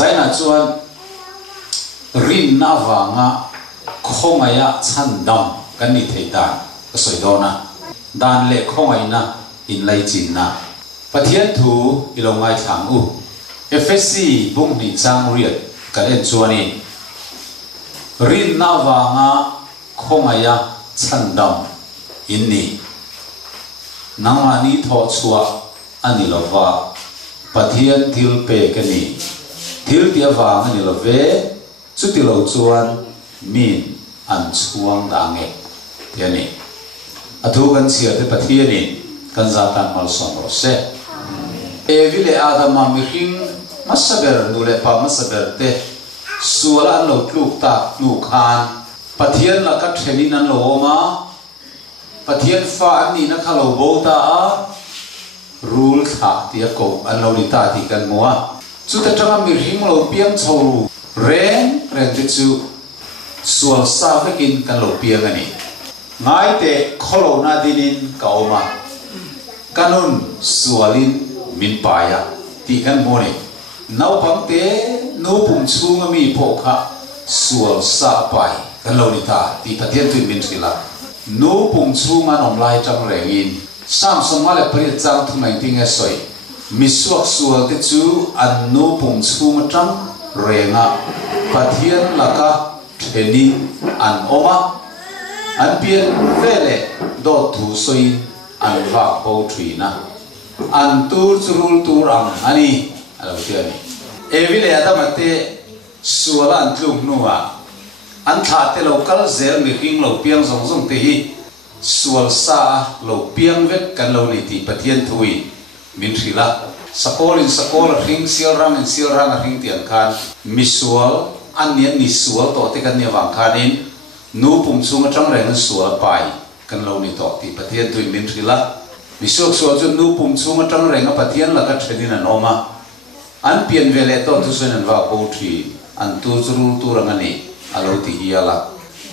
zaina chuan rin na wanga khongaya chandam kan ni theidan ka soidona dan le khongai na in lai chin na pathian thu ilongai thang u FSC bung ni chang riat kan en chuani rin na wanga khongaya chandam inni nangani tho chua ani lova pathian thil pe kani thil tia wang ani love chu ti lo chuan min an chuang dange tiani athu kan sia te pathiani kan za tan mal som ro se evile adama mi hing masaber nule pa masaber te suala an lo tluk ta nu khan pathian la ka thenin an lo ma pathian fa ani na khalo bo ta a rule tha tia ko an lo ni ta ti kan moa chu ta tanga mi hing lo piang chho ren te chu sual sa vekin kan lo piang ani ngai te kholo na dinin kauma kanun sualin min paya ti kan mo ni nau pang te no pum chunga mi pho kha sual sa pai kan lo ni ta ti pathian tu min thila no pum chunga nom lai tang rengin sam somale pri chang thu mai ting e soi mi suak sual te chu an no pum chunga tang renga pathian laka theni an oma an pian vele do thu soi an va po thina an tur churul turang ani alo tiani evile adamate suala an tlum nuwa an tha te local zel mi hing lo piang zong zong te hi sual sa lo piang vet kan lo ni ti pathian thui min thila sakol ring sial rang ring tiang khan misual an nian ni sual to te kan ni wang khanin nu pum chunga tang reng sual pai kan lo ni to ti pathian thui min thila misuak sual chu nu pum chunga tang reng a pathian la ka thenin an oma an pian vele to tu sen an wa ko thi an tu churul turang ani alo ti hiala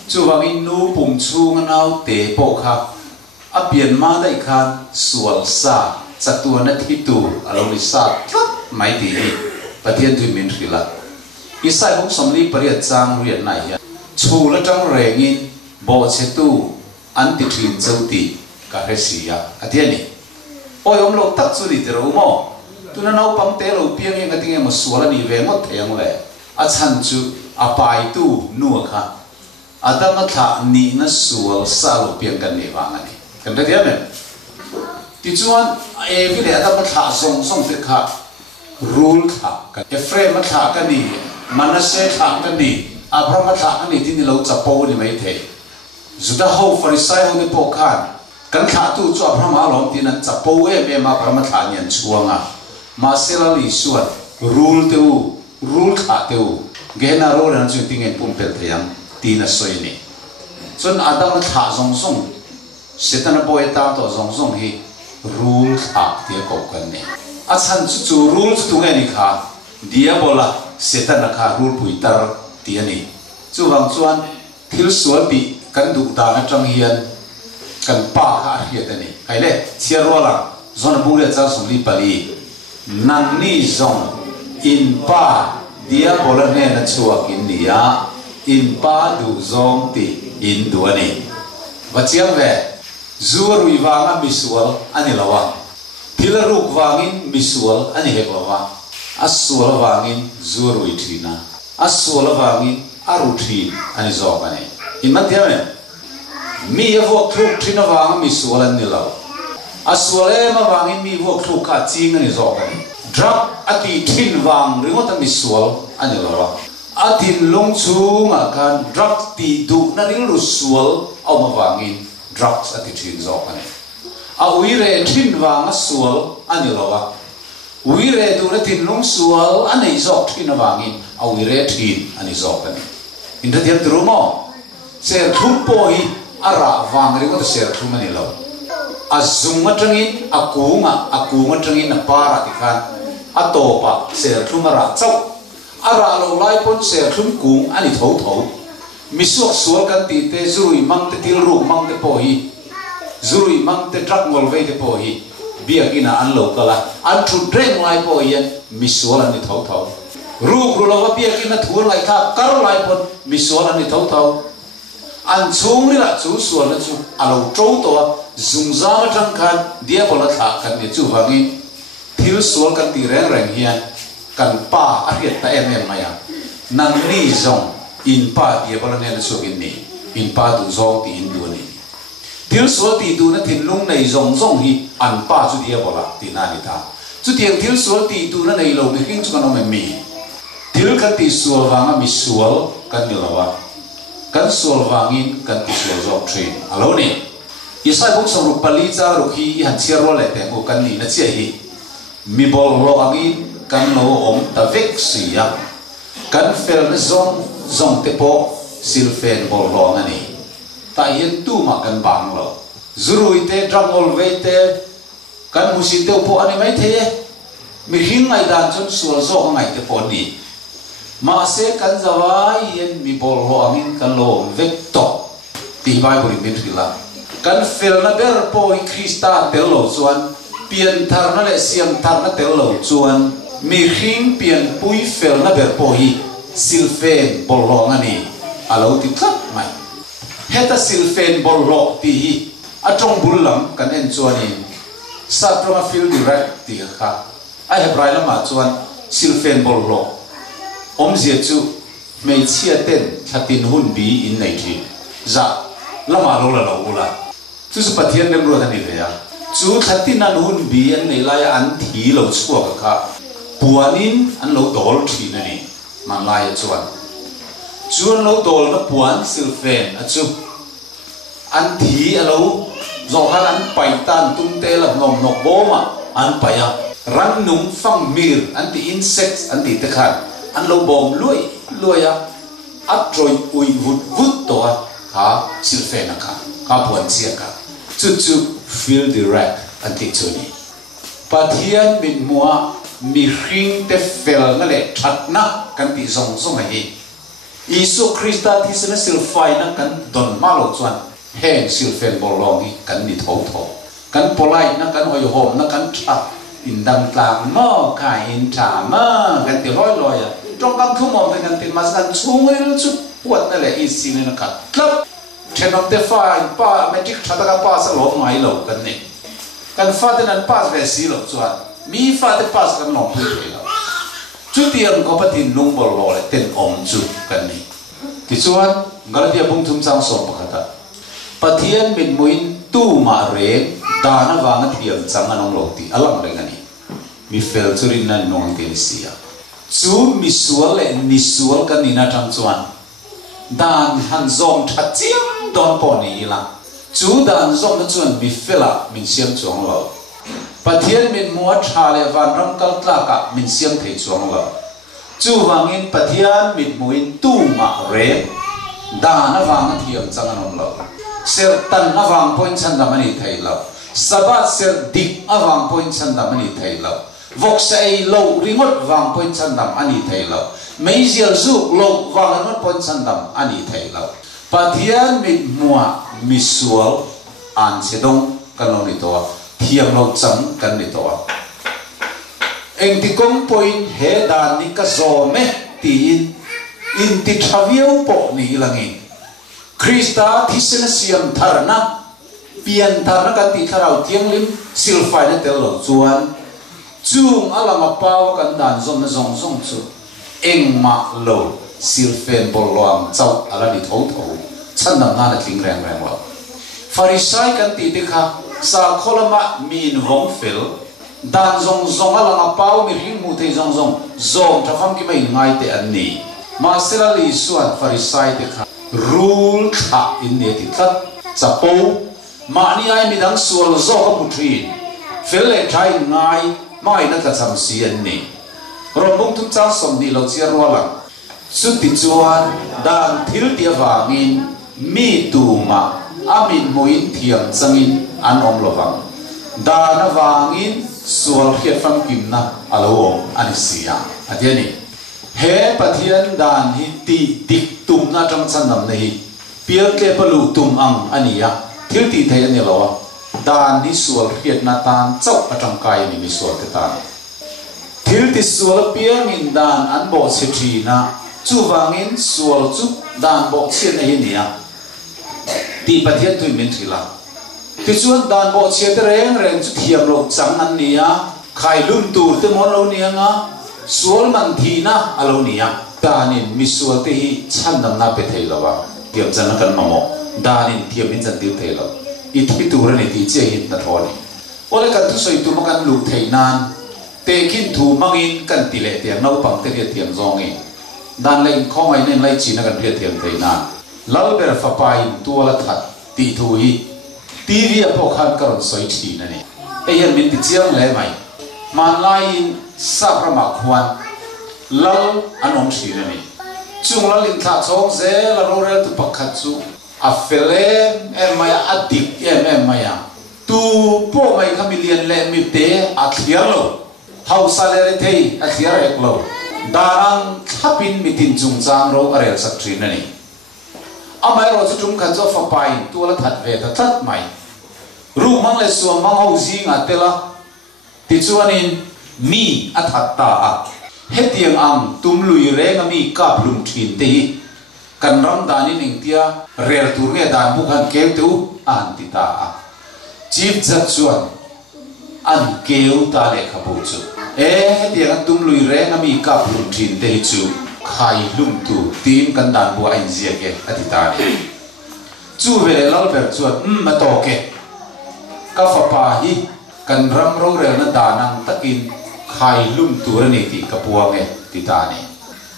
chu wangin nu pum chunga nau te po kha a pian ma dai khan sual sa chatua na thitu alo ni sa mai ti pathian thui min thila isai hong somli pariat chang riat nai ya chu la tang rengin bo chetu an ti thin chauti ka resia atiani oi om lo tak chu li te ro mo tuna nau pam te lo piang yang atinge mo suala ni ve mo theng le a chan chu a pai tu nu kha adama tha ni na sual sa lo piang kan ni wang ani kan da dia me ti chuan e vi le adama tha song song te kha rule kha ka efrem tha ka ni manase tha ka ni abraham tha ka ni ti ni lo chapo ni mai the juda ho farisai ho ni po khan kan kha tu chu abraham alom ti nan chapo e ma abraham tha nyan chuanga ma sela li suat rule kha teu gena ro ran chu tingen pum pel thiam ti na soini chon adam tha zong zong setana boy ta to zong zong hi rule kha ti ko kan ne a chan chu rule tu nge ni kha dia bola setana kha rule puitar ti ani chu wang chuan thil sual ti kan du ta na tang hian kan pa kha hiat ani kai le chiarwala zona bung le cha sum li pali nan ni zong in pa dia bola ne na chuak in nia in pa du zong ti in du ani wachiam ve zuarui wanga misual ani lawa thilaruk wangin misual ani he lawa asual wangin zuarui thina asual wangin aru thi ani zok ani in mathiam mi vo thuk thina wanga misual ani lawa asual ma wangin mi vo thuk ka ching ani zok ani drug ati thin wang ringota misual ani lawa atin long chunga kan drug ti du na ring lu sual au ma wangin drugs ati thin zok ani a uire thin wanga sual ani lawa uire du na tin long sual ani zok thin wangin a uire thin ani zok ani inda tiam trumo ser thupo hi ara wang ringota ser thumani lawa azunga tangin akunga tangin na para ti khan atopa ser thumara chau ara lo lai pon ser thum kung ani tho misuak sual kan ti te zurui mang te til ru mang te po hi zurui mang te trak ngol ve te po hi biakina an lo kala an thu dreng lai po yen misual ani tho ru lo bia kin na thur lai tha kar lai pon mi sual ani thau thau an chung ri la chu sual na chu alo trâu to zung za ma thang khan dia bola tha kan ni chu wangi thil sual kan ti reng reng hian kan pa a riat ta em maya nang ni zong in pa dia bola ne na chu in ni in pa du zong ti in du ni thil sual ti du na thin lung nei zong zong hi an pa chu dia bola ti na ni ta chu tiang thil sual ti du na nei lo mi hing chu kan om mi thil kan ti sual wanga mi sual kan ni lawa kan sual wangin kan ti sual zong train alo ni isai bung som ru pali cha ru hi han chiar ro le te mo kan ni na che hi mi bol lo angin kan no om ta vek sia kan fel na zong te po silfen bol lo ngani ta yen tu ma kan bang lo zurui te dramol ve te kan musin te po ani mai the mi hing ngai dan chon sual zo ngai te po ni ma se kan zawai yen mi bol lo angin kan lo vek to ti bai buri min rila kan fel na ber po i krista tel lo chuan pian thar na le siam thar na tel lo chuan mi hing pian pui fel na ber po hi silfen bol lo ngani alo ti tlat mai heta silfen bol lo ti hi atong bulam kan en chuanin sa tronga fil direct ti kha ai he brai lama chuan silfen bol lo om zia chu mei chia ten thatin hun bi in nei thi za lama lo la lo la chu su pathian nem ro thani le ya chu thatin an hun bi an nei lai an thi lo chua ka kha puanin an lo dol thi na ni man lai chuan chuan lo dol na puan silfen a chu an thi a lo zo khan an pai tan tum te la nom nok bo ma an pa ya ran nung fang mir an ti insects an ti te khan an lo bom lui ya at troi ui vut to ka silfen ka puan sia ka chu feel direct an ti chu ni pathian min mua mi hring te fel na le that na kan ti zong zong hi Isu Krista thi sena silfai na kan don malo chuan heng silfen bolong hi kan ni tho kan polai na kan hoi hom na kan tha in dam tlang mo ka in tha ma kan ti loi ya trong kam thu mom kan ti mas kan chungil chu puat na le i sin na ka klap thenom te fa pa metric thata ka pa sa lo ngai lo kan ni kan fa te nan pas ve si lo chuan mi fa te pas kan no pu lo chu tiang ko patin lung bol lo le ten om chu kan ni ti chuan ngalatia bung thum sang som pakata pathian min muin tu ma re dana wanga thiam chang anong lo ti alang re ngani mi fel churin nan nong te sia chu mi sual le ni sual kan ni na thang chuan dan han zom tha chiam don po ni la chu dan zom na chuan mi fela min siam chuang lo pathian min mua tha le van ram kal tla ka min siam thei chuang lo chu wangin pathian min muin tu ma re dana wanga thiam chang anong lo ser tan awang point chan damani thailo sabat ser dik awang point chan damani thailo vok sai lo ringot wang point chan dam ani thailo meizil zu lo wang ringot point chan dam ani thailo pathian mit mua misual an sedong kanoni to thiam lo chang kan ni to eng ti kong point he dan ni ka zo me ti in ti thaviu po ni langin Krista thisena siam tharna pian tharna kan ti tharau tiang lim silfai na tel lo chuan chung alanga paw kan dan zom na zong zong chu engma lo silfen bolwam chau ala ni tho chan nam na na tling reng lo farisai kan ti te kha sa kholama min vong fel dan zong zong alanga paw mi ring mu te zong zong zom thafam ki mai ngai te an ni ma sela li suan farisai te kha rule kha in ne ti tlat chapo ma ni ai mi dang sual zo ka mutrin fel le thai ngai mai na ka cham si an ni rombung tum cha som ni lo chia ro lang su ti chuan dan thil ti awangin mi tu ma amin moin thiam changin an om lovang dan awangin sual khiat fam kim na alo om ani sia atiani he pathian dan hi ti dik tum na tang chan nam nei pier ke palu tum ang ania thil ti thei ani lo dan ni sual khiat na tan chau atang kai ni mi sual te tan thil thil ti sual piang in dan an bo se thi na chu wangin sual chu dan bo chen hi nia ti pathian tu min thila ti chuan dan bo che te reng chu thiam lo chang an nia khai lum tur te mon lo nia nga sual man thi na alo nia danin mi sual te hi chan dam na pe thei lo wa tiam chan kan mamo danin tiam in chan tir thei lo i thi tur ni ti che hin na thoni ole kan tu soi tu ma kan lu thei nan te kin thu mangin kan ti le tiang no pang te ria tiang zong e dan leng khong ai nen lai chi na kan ria tiang thei na lal ber fa pai tu la that ti thu hi tv a po khan karon soi thi na ni e yan min ti chiang le mai man lai sakrama khwan lal anom thi na ni chung lal in tha chong ze la ro re tu pakhat chu a fele em mai adik em mai tu po mai khamilian le mi te a clear lo how salary thei a clear ek lo darang thapin mitin chung chang ro arel sak thrin ani amai ro chu chung khan cho fa pai tu la that ve ta that mai ru mang le suam mang ho zinga tela ti chuanin mi a that ta a hetiang ang tum lui re nga mi kap lum thin te hi kan ram danin ing tia rel tur nge dan bu khan keu tu an ti ta a chief jat chuan an keu ta le khabu chu hetiang tum lui re nga mi kap lum thin te hi chu khai lum tu tin kan dan bu ain zia ke ati ta ni chu ve lal ber chuan ma to ke ka fa pa hi kan ram ro re na danang takin khai lum tu ni ti ka puang e ti ta ni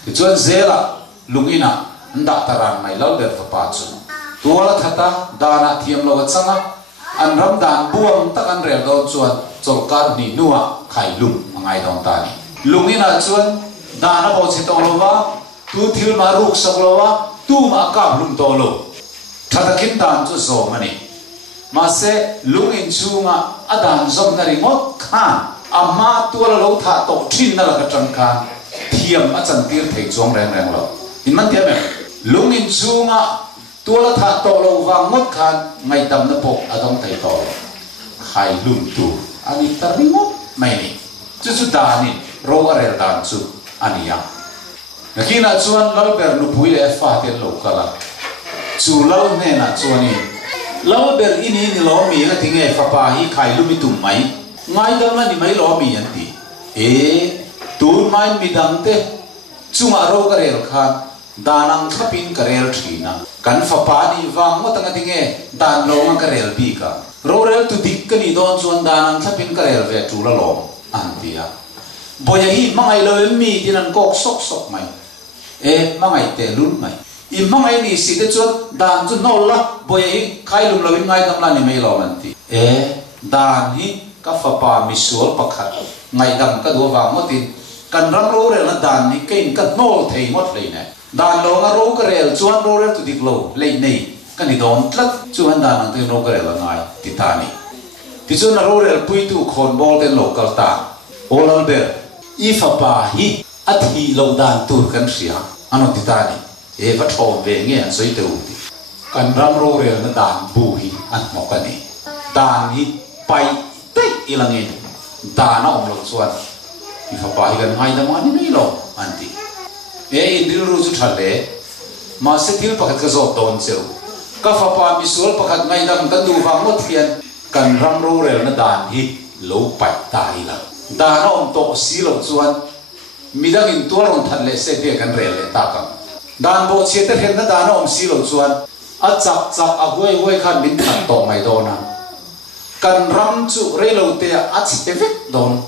ti chuan zela lungina nda taran mai lal ber fa pa chu tu la thata dana thiam lo changa an ram dan buang tak an rel do chuan chol kar ni nuwa khai lum angai dong ta ni lungina chuan dana bo che to lo wa tu thil ma ruk sak lo wa tu ma ka lum to lo thata kin dan chu zo mani ma se lungin chunga adan zom na ringot khan amma tu la lo tha to thin na la ka tang khan thiam a chan tir thei chong reng reng lo in man thiam lungin chunga tu la tha to lo wa ngot khan ngai dam na pok adong thei to khai lum tu ani taringot mai ni chu chu da ni ro arel dan chu ania nakina chuan lal ber nu pui le fa ten lo kala chu lal ne na chuani lal ber ini ni lo mi na tinge fa pa hi khai lumi tum mai ngai dam la ni mai lo mi an ti tu mai mi dang te chunga ro ka rel khan danang thapin ka rel thina kan fa pa ni wang mo tanga tinge dan lo ma ka rel bi ka ro rel tu dik ka ni don chuan danang thapin ka rel ve tu la lo an tia boya hi mangai lo mi tin an kok sok sok mai mangai te lun mai i mangai ni si te chuan dan chu no la boya hi khai lum lo in ngai dam la ni mai lo man ti dan hi ka fa pa mi sual pakhat ngai dam ka do wa mo tin kan ram ro re la dan ni kein ka nol thei mot lei ne dan lo nga ro ka rel chuan ro re tu dik lo lei nei kan ni don tlat chuan dan ang te ro ka rel ngai ti ta ni ti chuan ro re pui tu khon bol ten local ta olal ber i fa pa hi athi lo dan tur kan sia ano ti ta ni va thom ve nge an soi te u ti kan ram ro re na dan bu hi an mo ka ni dan hi pai te ilangin dana om lo chuan i fa pa hi kan ngai da ma ni nei lo an ti indil ru chu thale ma se thil pakhat ka zo ton cheu ka fa pa mi sul pakhat ngai dam kan du wang mo thian kan ram ro re na dan hi lo pai ta hi la dana om to si lo chuan midang in tual on that le se te kan rel le ta kam dan bo che te hen na dana om si lo chuan a chak chak a hoi khan min than to mai do na kan ram chu re lo te a chi vek don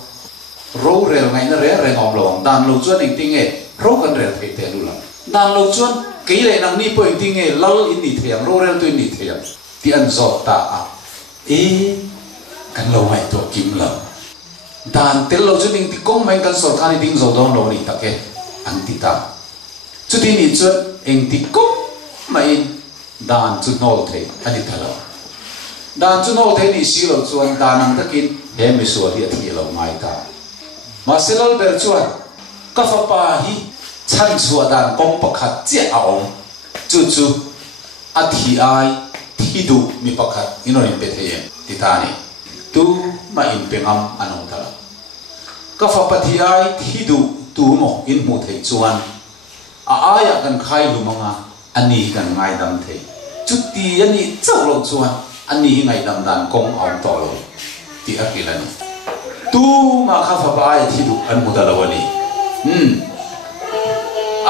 ro rel ngai na re ngom lo dan lo chuan ing ting e ro kan rel thei te lu la dan lo chuan ke le nang ni po ing ting e lal in ni thiam ro rel tu in ni thiam ti an zo ta a kan lo mai to kim la dan tel lo chu ning ti kong mai kan so khani ding zo don lo ni ta ke an ti ta chu ti ni chuan eng ti kong mai dan chu nol thei ani ta lo dan chu nol thei ni si lo chuan dan ang takin he mi so hi a thi lo mai ta ma selal ber chuan ka fa pa hi chan chua dan kong pakhat che a ong chu chu a thi ai thi du mi pakhat inorin pe the ti ta ni tu ma in pengam anong ta ka fa pathiai thidu tu mo in mu thei chuan aya kan khai lumanga ani kan ngai dam thei chuti ani chawlo chuan ani ngai dam dan kong aw to lo ti akilani tu ma kha fa ba ai thidu an mu da lawani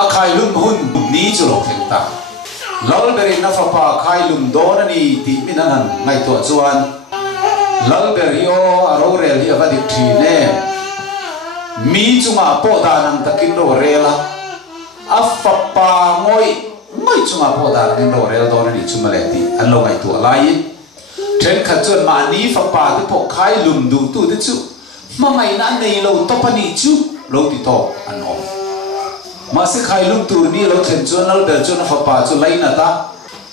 a khai lum hun ni chu lo theng ta lal beri na fa pa khai lum don ani ti minanan ngai to chuan lal beri o aro rel hi avadi thi ne mi chunga po da nang takin ro rela a fa pa ngoi chunga po da nang ro rel don ani chumale ti an lo ngai to lai then khat chuan ma ni fa pa ti po khai lum du tu ti chu ma ngai na nei lo to pani chu lo ti to an om ma se khai lum tur ni lo then chuan al ber chuan fa pa chu lai na ta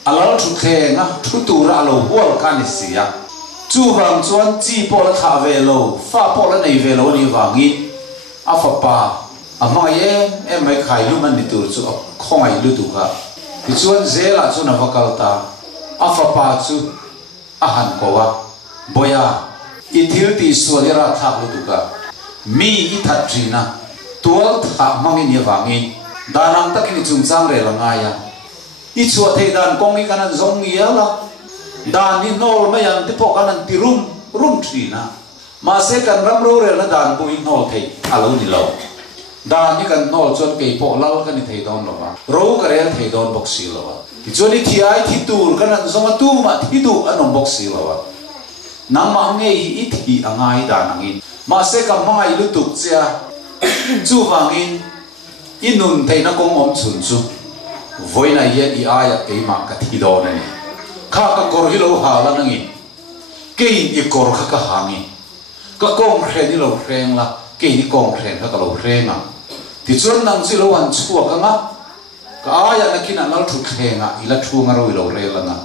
alal thu khenga thu tur a lo hol ka ni sia chu wang chuan chi po la tha ve lo fa po la nei ve lo ni wangi a fa pa a mai em mai khai lum an ni tur chu khongai lu tu ka ti chuan zela chu na vakal ta a fa pa chu a han ko wa boya i thil ti sualira thak lu tu ka mi i that trina tual tha mangi ni wangi danang takini chungchang re la nga ya i chuwa thei dan kong i kanan zong ya la dan ni nol ma yang te po kanan ti rum trina ma se kan ram ro re la dan bu i nol thei alo ni lo dan ni kan nol chon ke po lal kan ni thei don lo wa ro ka re thei don box si lo wa ti chon ni thi ai thi tur kanan zong tu ma thi du anom box si lo wa nang ma nge i thi angai dan angin ma se ka mangai lu tuk chia chu wangin inun thei na kong om chun chu voina ye i aya ke ma ka thi do na ni kha ka kor hi lo ha la nangi ke i kor kha ka hangi ka kong khe ni lo hreng la ke ni kong khen ka lo hrenga ti chuan nang chi lo an chua ka nga ka aya na kin anal thu khenga ila thu nga ro lo re la nga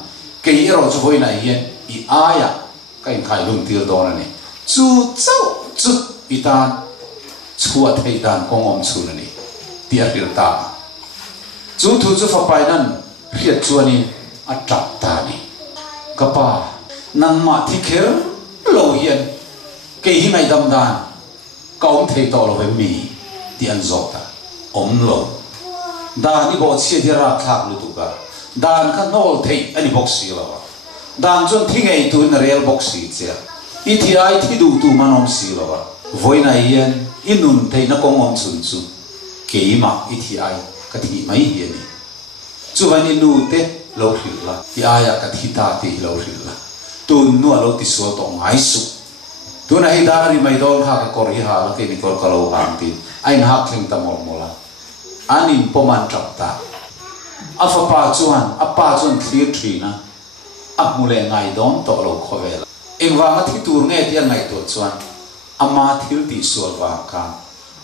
ke i ro chu voina ye i aya ka in khai lum tir do na ni chu chau chu itan chua thei dan kong om chu na ni tia rir ta chu thu chu fa pai nan riat chuani a trap ta ni kapa nang ma thi kher lo hian ke hi ngai dam dan ka om thei to lo ve mi ti an zok ta om lo da ni bo chi dia ra thak lu tu ka dan kha nol thei ani box si lo dan chon thi ngai tu na real box si che i thi ai thi du tu manom si lo voina hian inun thei na kong om chun chu ke ma i thi ai ka thi mai hi ni chu vani nu te lo hril la i aya ka thi ta ti lo hril la tu nu lo ti so to ngai su tu na hi da ri mai dol ha ka kor hi ha la ke ni kor ka lo hang ti ai na hak thing ta mol mola anin poman trap ta a fa pa chuan a pa chuan clear tree na a mule ngai don to lo khovel eng wa ma thi tur nge ti ngai to chuan ama thil ti sual wa ka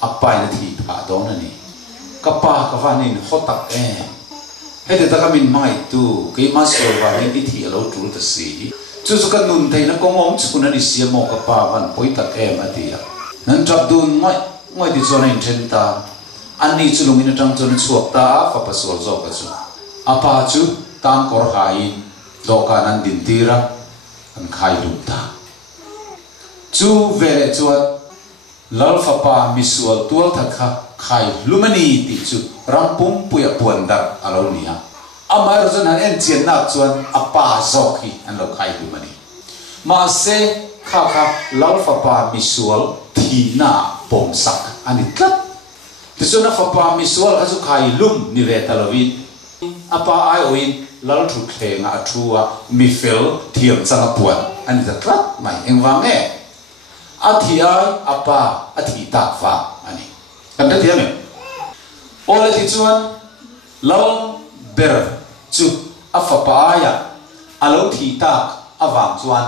apai na thi pha don ani kapa ka vanin hotak hede ta kamin mai tu ke ma sual wa ni ti thi lo tul ta si chu chu kan nun thei na kongom chuna ni sia mo kapa van poi ta ma ti ya nan trap dun ngoi ti chona in then ta ani chu lungin tang chon chuak ta fa pa sual zo ka chu apa chu tang kor hai do ka nan din tira an khai lum ta chu vele chuat lal fa pa misual tual that kha khai lumani ti chu rampum puya puanda alo nia amar zon han en chen na chuan apa zokhi an lo khai lumani ma se kha lal fa pa misual thina pomsak ani tlat ti chu na fa pa misual ha chu khai lum ni ve talovin apa ai oin lal thu khenga athua mi fel thiam changa puan ani tlat mai engwange athi ai apa athi ta fa ani kan ta thiam ole ti chuan lo ber chu afa pa ya alo thi ta awang chuan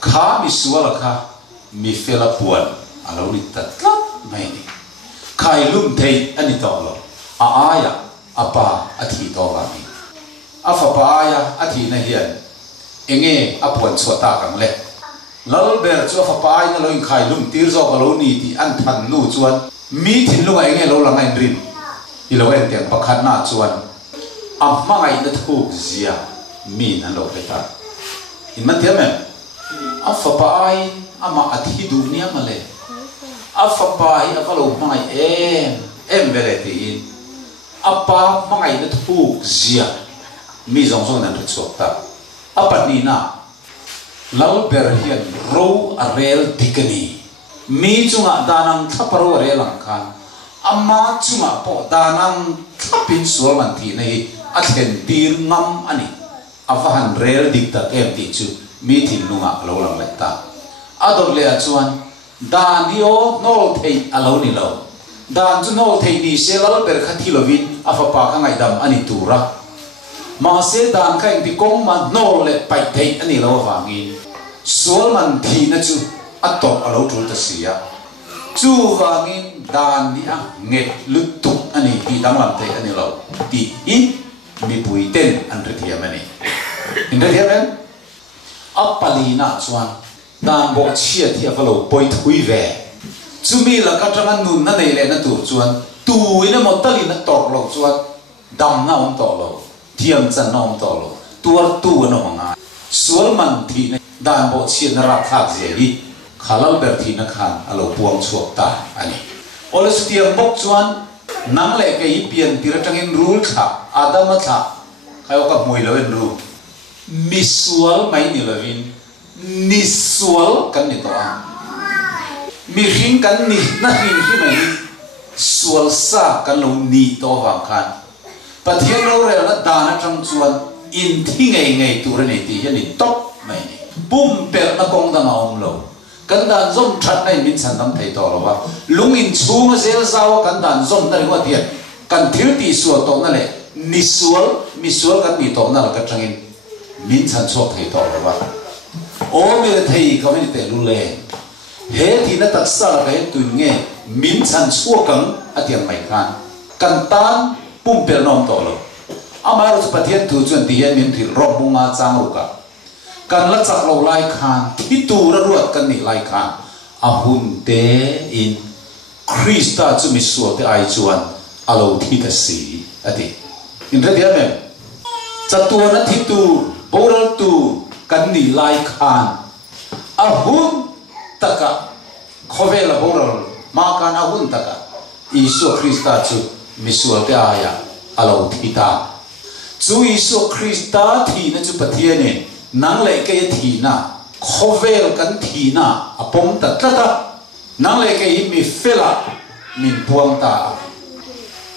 kha mi suala kha mi fela puan alo ni ta tlat mai ni khai lum thei ani to lo a aya apa athi to wa mi afa pa ya athi na hian enge apuan chota kang le lal ber chu fa pai na lo in khai lum tir zo ka lo ni ti an than nu chuan mi thin lu ngai nge lo la ngai rin i lo en tiang pakhat na chuan a ma ngai na thu zia mi na lo heta in man tiam a fa pai ama athi du nia ma le a afapa hi afalo mangai em veleti apa mangai na thuk zia mi zong zong nan chuak ta apa ni na lal ber hian ro arel dikani mi chunga danang thaparo relang khan amma chunga po danang thapin sual man thi nei a thlen tir ngam ani afahan rel dik ta em ti chu mi thin lunga lo lang lai ta ador le chuan dan dio nol thei alo ni lo dan chu nol thei ni selal ber khathi lovin afapa ka ngai dam ani tura ma se dan kha ti kong ma nol le pai thei ani lo wangin sual man thi na chu atok alo tul ta sia chu wangin dan ni a nget lutuk ani ti dam lam thei ani lo ti in mi pui ten an rithiam ani in rithiam en apalina chuan dan bo chia thi avalo poi thui ve chumi la ka tanga nun na nei le na tur chuan tu ina motali na tok lo chuan dam na on to lo thiam chan nom to lo tuar tu no manga sual man thi ne dan bo chia na ra thak je hi khalal ber thi na khan alo puang chuak ta ani oles tiam bok chuan nang le ke hi pian tir tangin rule kha adama tha khayo ka moi lo en ru misual mai ni lovin nisual kan ni to a mi ring kan ni na ring hi mai sual sa kan lo ni to wang khan pathian ro re la dana tang chuan in thi ngai ngai tur nei ti hian ni top mai ni bum per na kong da ngaum lo kan dan zom that nai min chan dam thei to lo wa lungin chunga zel zawa kan dan zom na ri wa tian kan thil ti sual to na le nisual misual kan ni to na la ka tangin min chan chok thei to lo wa o mi thei community lu le he thi na taksa la ka tu nge min chan chuak kang atiang mai khan kan tan pum per nom to lo amaro chu pathian tu chuan ti hian min thil ro bunga chang ru ka kan la chak lo lai khan thi tu ra ruat kan ni lai khan a hun te in Krista chu mi suak te ai chuan alo thi ta si ati in re dia me chatua na thi tu boral tu kan ni lai khan a hun taka khovela boral ma kan a hun taka Isu Krista chu mi suak te aya alo thi ta chu Isu Krista thi na chu pathian ni nang le ke thi na khovel kan thi na apom ta tata nang le ke mi fela min puang ta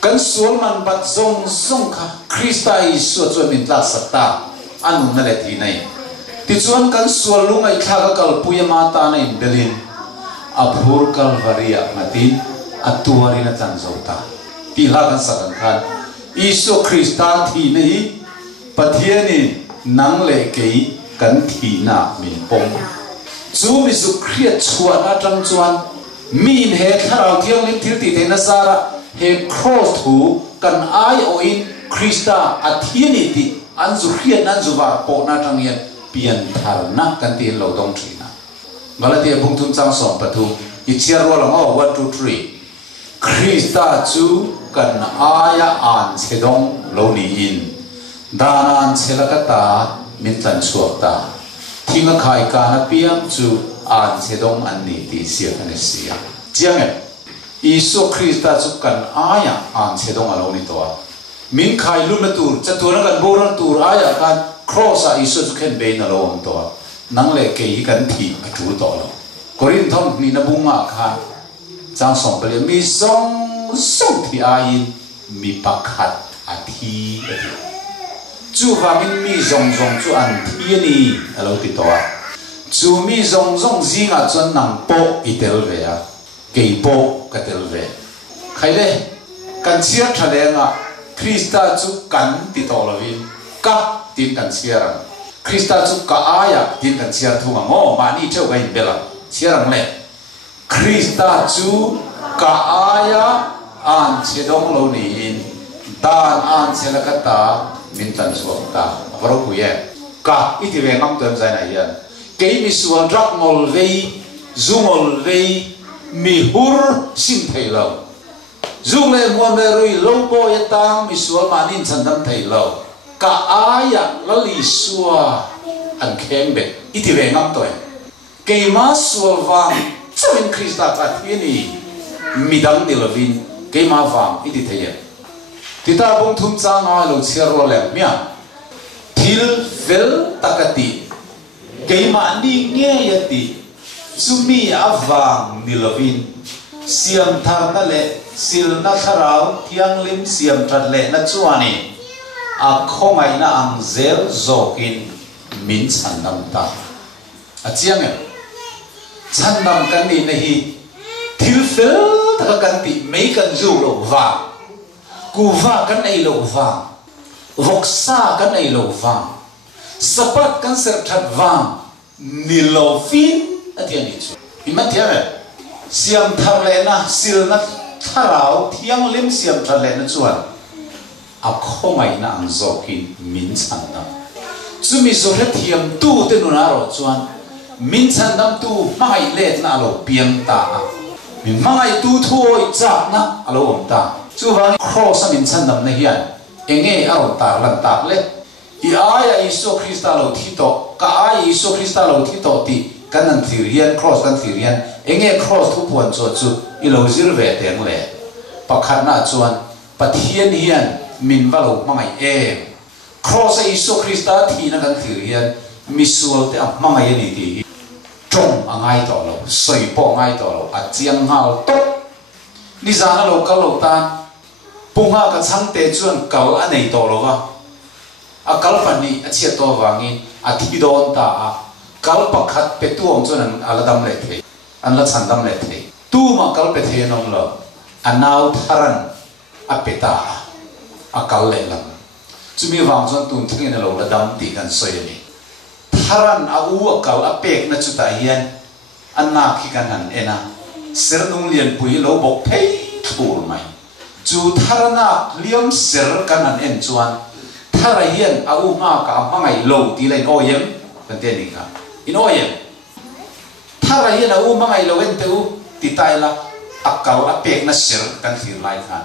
kan sual man bat zong zong kha Krista Isu chu min tla sakta anu na le thi nai ti chuan kan sual lungai thla ka kal puya ma ta na in belin aphur kalvaria matin atuari na chan zota ti la kan sakan khan Isu Krista thi nei pathiani nang le ke kan thi na min pom chu mi su khriat chua na tang chuan min he tharau thiang lim thil ti te na sara he cross thu kan ai o in Krista athiani ti an zu khriat nan zu wa po na tang yen pian thar na kan ti lo dong thina Galatia bung thum chang som pathu I chia ro la ngo 1 2 3 Krista chu kan aya an chedong lo ni in danan chelakata min tan chuak ta thinga khai ka na piang chu an chedong an ni ti sia kan sia chiang Isu Krista chu kan aya an chedong alo ni to min khai lu na tur chatur kan boran tur aya kan cross a Isu chu khen be na lo om to nang le ke hi kan thi a thu to lo korin thom ni na bunga kha chang som pale mi song song thi ai mi pakhat a thi chu wa min mi zong zong chu an thi ni alo ti to a chu mi zong zong zinga chon nang po itel ve a ke po ka tel ve khaile kan chia thalenga Krista chu kan ti to lovin ka tin kan chia rang Krista chu ka aya tin kan chia thunga ngo ma ni cheu ga in bela chia rang le Krista chu ka aya an chedong lo ni in dan an chelakata min tan suak ta varo ku ye ka iti ve ngam tem zai na yan ke mi sual drak mol vei zungol vei mi hur sim thei lo zung le mo me rui lo bo ye tang mi sual manin chan dam thei lo ka aya la li suwa an kheng be iti ve ngam toy ke ma sual wang Samin Krista Pathiani midang nilovin ke ma vang iti theye tita bong thum cha nga lo chiaro le mia thil vel takati ke ma ni nge yati sumi avang nilovin siam thar na le sil na tharau thiang lim siam that le na chuani a khongai na ang zel zokin min chandam ta a chiang chandam kan ni nahi thil fel ta kan ti mấy kan zu lo va ku va kan ai lo va voksa kan ai lo va sapat kan ser that va ni lo fin atian ni chu iman thiam siam thar le na sil na tharau thiang lim siam thar le na chuan a khongai na ang zokin min chandam chumi zo he thiam tu te nu na ro chuan min chandam tu mai le na lo piang ta min mai tu thoi chak na alo om ta chu wang cross min chandam na hian enge aro tar lan tak le i aya Isu Krista lo thi to ka ai Isu Krista lo thi to ti kan an thir hian cross kan thir hian enge cross thu puan chu chu i lo zir ve teng le pakhat na chuan pathian hian min va lo mai em cross Isu Krista thi na kan thir hian misual te amanga yani ti trong angai to lo soi po ngai to lo a chiang hal to ni zana lo kal lo tan punga ka chang te chuan kal anei to lo wa a kal pani a chia to wangi a thi don ta a kal pakhat pe tu om chuan an aladam le the an la chandam le the tu ma kal pe the nom lo anau tharan a peta a kal le lam chumi wang chuan tun thingin lo la dam ti kan soi ni tharan a u kal a pek na chuta hian anna khi kan han ena sernung lian pui lo bok thei thur mai chu tharana liam ser kan han en chuan thara hian a u nga ka mangai lo ti lai oyem kan te ni ka in oyem thara hian a u mangai lo en teu ti tai la a kal a pek na ser kan thir lai khan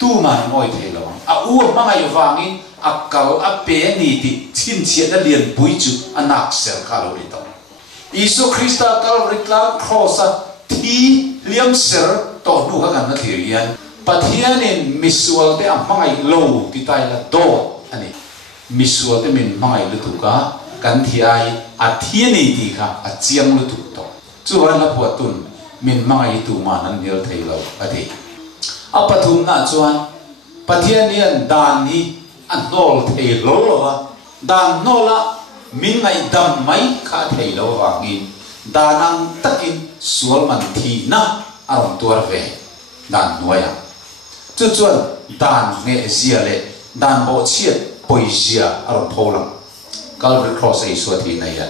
tu ma oi thei lo a u mangai wangin akal ape ni ti chin chiat na lian pui chu anak ser kha lo ri to Isu Krista Calvary cross thi liam ser to nu ka kan na thir hian pathian in misual te amangai lo ti tai la do ani misual te min mangai lu tu ka kan thi ai a thi ni ti kha a chiang lu tu to chu wan la puatun min mangai tu ma nan nil thei lo ati apathum na chuan pathian hian dan hi an nol thei lo lo dan nola min ngai dam mai kha thei lo wangin danang takin sual man thi na aron tuar ve dan noya chu chuan dan nge zia le dan bo chiat poi zia aron pholam Calvary cross ai so thi na ya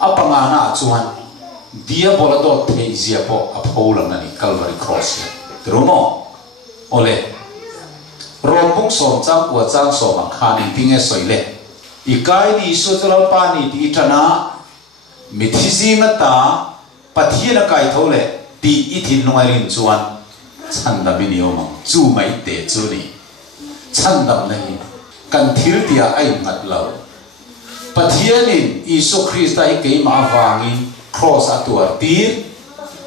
apanga na chuan dia bola do thei zia po a pholam na ni Calvary cross ya tromo ole rompung som chang kwa chang som khani tinge soile ikai ni so chalo pa ni ti thana mithi na ta pathina kai thole ti ithin nongai rin chuan chandam ni oma chu mai te chu ni chandam nahi kan thir tia ai ngat lo pathianin Isu Krista i ke ma wangin cross atua tir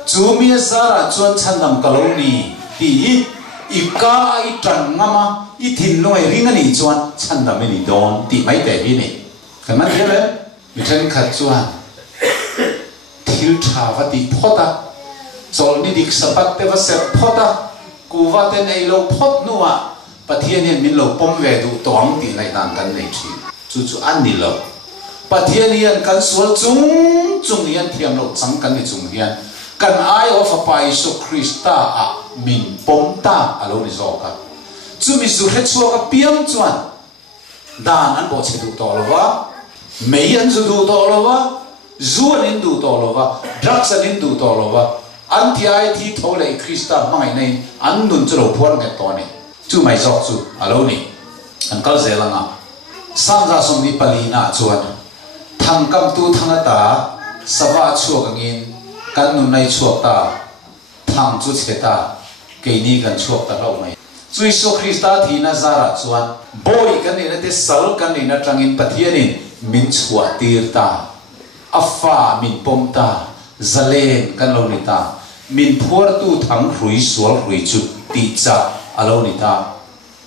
chu mi sara chuan chandam kaloni ti ika ai tran ngama i thin noi ring ani chuan chandam ni don ti mai te hi ni kan man hele mi then khat chuan thil tha wa ti phota chol ni dik sapat te wa se phota ku wa ten ei lo phot nuwa pathian hin min lo pom ve du tong ti lai dan kan nei thi chu chu an ni lo pathian hian kan sual chung hian thiam lo chang kan ni chung hian kan ai of a pa Isu Krista a min pom ta alo ni zoka chumi zu he chuaka piam chuan dan an bo che du to lowa mei an zu du to lowa zuan in du to lowa drugs an in du to lowa an ti ai thi thole Krista mai nei an nun chu lo phuan nge to ni chu mai zok chu alo ni an kal zelanga samja som ni palina chuan thangkam tu thangata sawa chuak angin kan nun nai chuak ta thang chu cheta ke ni kan chuak ta lo mai chu Isu Krista thi na zara chuan boy kan ni na te sal kan ni na tangin pathianin min chua tir ta afa min pom ta zalen kan lo ni ta min phuar tu thang hrui sual hrui chu ti cha alo ni ta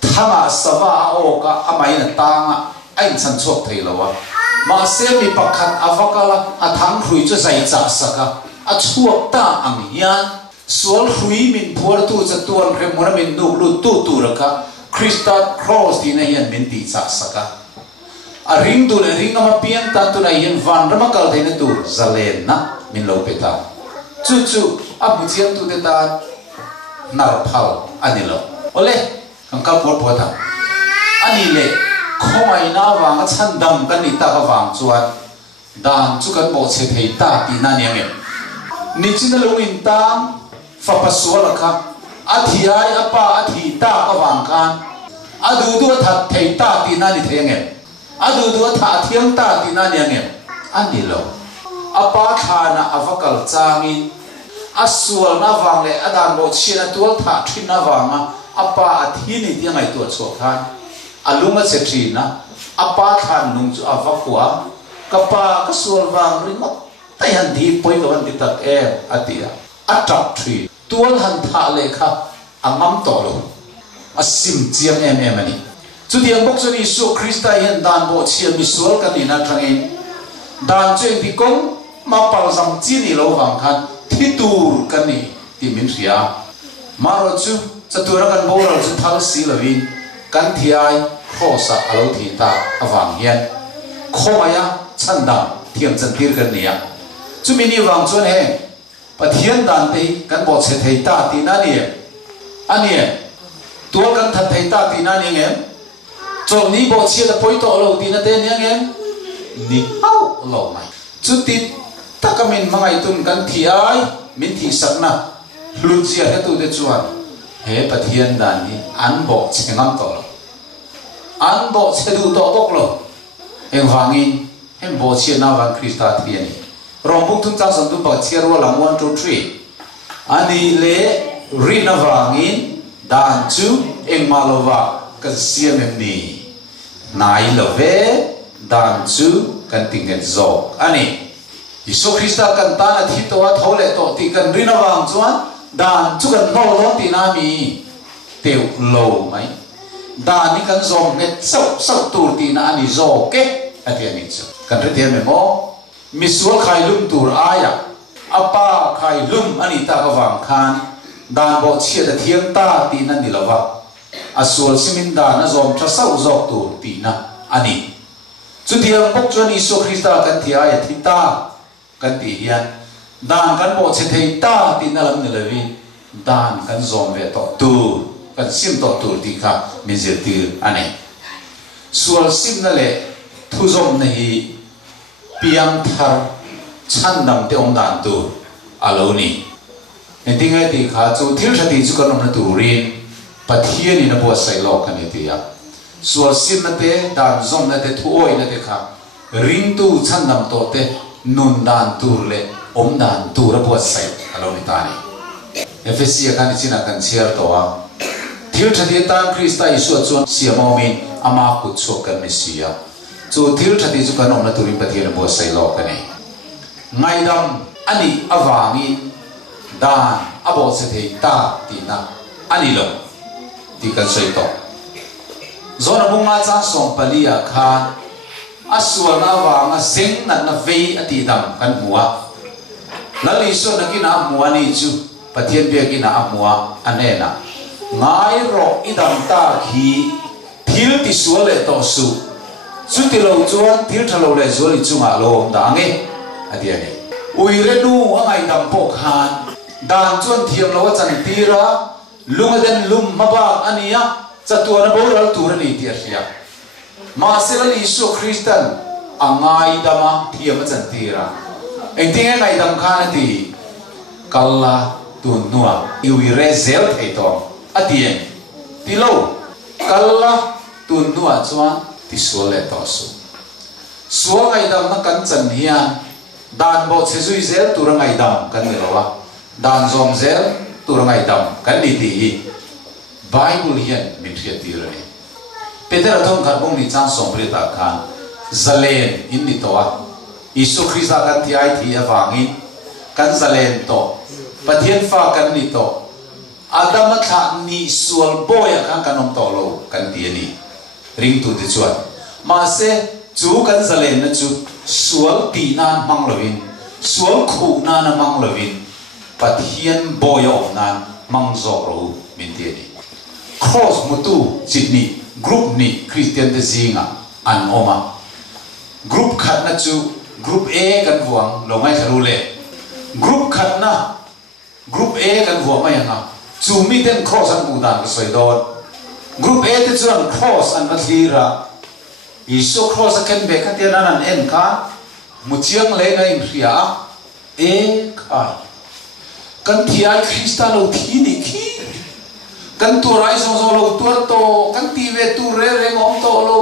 thanga sawa o ka amai na tanga ai chan chok thei lawa ma se mi pakhat avakala a thang hrui chu zai cha saka a chuak ta ang hian sual hrui min phuar tu cha tuan re mora min nu lu tu tu raka Christa cross di na hian min ti cha saka a ring tu le ring ama pian ta tu na hian van rama kal thei na tu zalen na min lo peta chu chu a bu chiam tu de ta nar phal ani lo ole kan ka por por ta ani le khomai na wang a chan dam kan ni ta ka wang chuan dan chu kan bo che thei ta ti na niang em ni chin lo in tam fa paswala kha athiai apa athi ta ka wang kan adu du tha thei ta ti na ni theng em adu du tha thiang ta ti na niang em ani lo apa khana avakal changin aswal na wang le adan bo china tual tha thin na wanga apa athi ni tiang ai tu chho khan alunga se thina apa khan nung chu avakwa kapa kaswal wang ring tai han di poi ka wan ti tak atia atap thri tual han tha le kha angam to lo asim chiang em ani chu diang bok chu Isu Krista hian dan bo chiam mi sual ka ni na thangin dan che ti kong ma pal sam chi ni lo wang khan thi tur kan ni ti min ria maro chu chatura kan bo ro chu thal si lovin kan thiai khosa alo thi ta awang hian khomaya chandam thiam chan tir kan nia chu mini wang chuan he pathian dan te kan bo che thei ta ti na ni ani tu kan that thei ta ti na ni ngem chol ni bo chia da poi to lo ti na te ni ngem ni hau lo mai chu ti takamin mangai tun kan thiai min thi sakna lu chia he tu de chuan he pathian dan ni an bo chengam to lo an bo che du to bok lo em wangin hem bo chia na wang Krista thian ni rong bung thun chang sam tu ba chia ro lang 1 2 3 ani le ri na wangin dan chu eng malova kan siam em ni nai lo ve dan chu kan tinget zo ani Isu Krista kan ta na thi to a thole to ti kan ri na wang chuan dan chu kan no lo ti na mi teu lo mai dan ni kan zom net sau tur ti na ani zo ke ati ani chu kan ri tian me mo misual khai lum tur aya apa khai lum ani ta ka wang khan dan bo chia da thiam ta ti na ni lawa asual simin da na zom tha sau zo tur ti na ani chu diam bok chuan Isu Krista kan thi aya thi ta kan ti hian dan kan bo che thei ta ti na lam ni levin dan kan zom ve to tu kan sim to tur ti kha min zir ti ane sual sim na le thu zom na hi piang thar chan dam te om dan tu alo ni endingai ti kha chu thil thati chu kan om na tu rin pathian ni na bo sai lo kan ti ya sual sim na te dan zom na te thu oi na te kha ring tu chan dam to te nun dan tur le om dan tur a bo sai alo ni ta ni Efesia kan china kan share to wa thil thati tan Krista Isu chuan siamo min ama ku chok kan mesia chu thil thati chu kan om na turin pathian bo sai lo kan ni ngai dam ani awangi dan abo se thei ta ti na ani lo ti kan sei to zona bunga cha som palia khan aswa na wanga zeng na ve ati dam kan muwa lali so na kina muwa ni chu pathian be kina muwa anena ngai ro idam ta khi thil ti suale to su su ti lo chuan thil thalo le zuali chunga lo da nge ati ani ui re nu angai dam po khan dan chuan thiam lo chan tira lungaden lum maba ania chatuana boral turani ti ria Masela Isu Kristan angai dama thiam chan tira engtinga ngai dam khan ti kalla tu nuwa iwi rezel theito atien tilo kalla tu nuwa chuan ti suale to su suwa ngai dam na kan chan hian dan bo chezui zel tur ngai dam kan ni lawa dan zom zel tur ngai dam kan ni ti Bible hian min thia tirani Peter athong kharbong ni chang sombrita khan zalen in ni towa Isu Krista kan thi ai thi awangin kan zalen to pathian fa kan ni to adam tha ni sual boya kan om to lo kan ti ni ring tu ti chuan ma se chu kan zalen na chu sual ti nan mang lovin sual khu nan mang lovin pathian boya om nan mang zo ro min ti ni cross mutu Sydney group ni Christian te zinga an oma group khat na chu group A kan vuang lo ngai tharu le group khat na group A kan vuang mai nga chu mi ten cross an mu dan ka soi don group A te chuan cross an mathira isu cross kan be ka te nan en ka mu chiang le ngai ria e khai kan thiai Krista lo thi ni khi kan tu rai so so lo tu to kan ti ve tu re re ngom to lo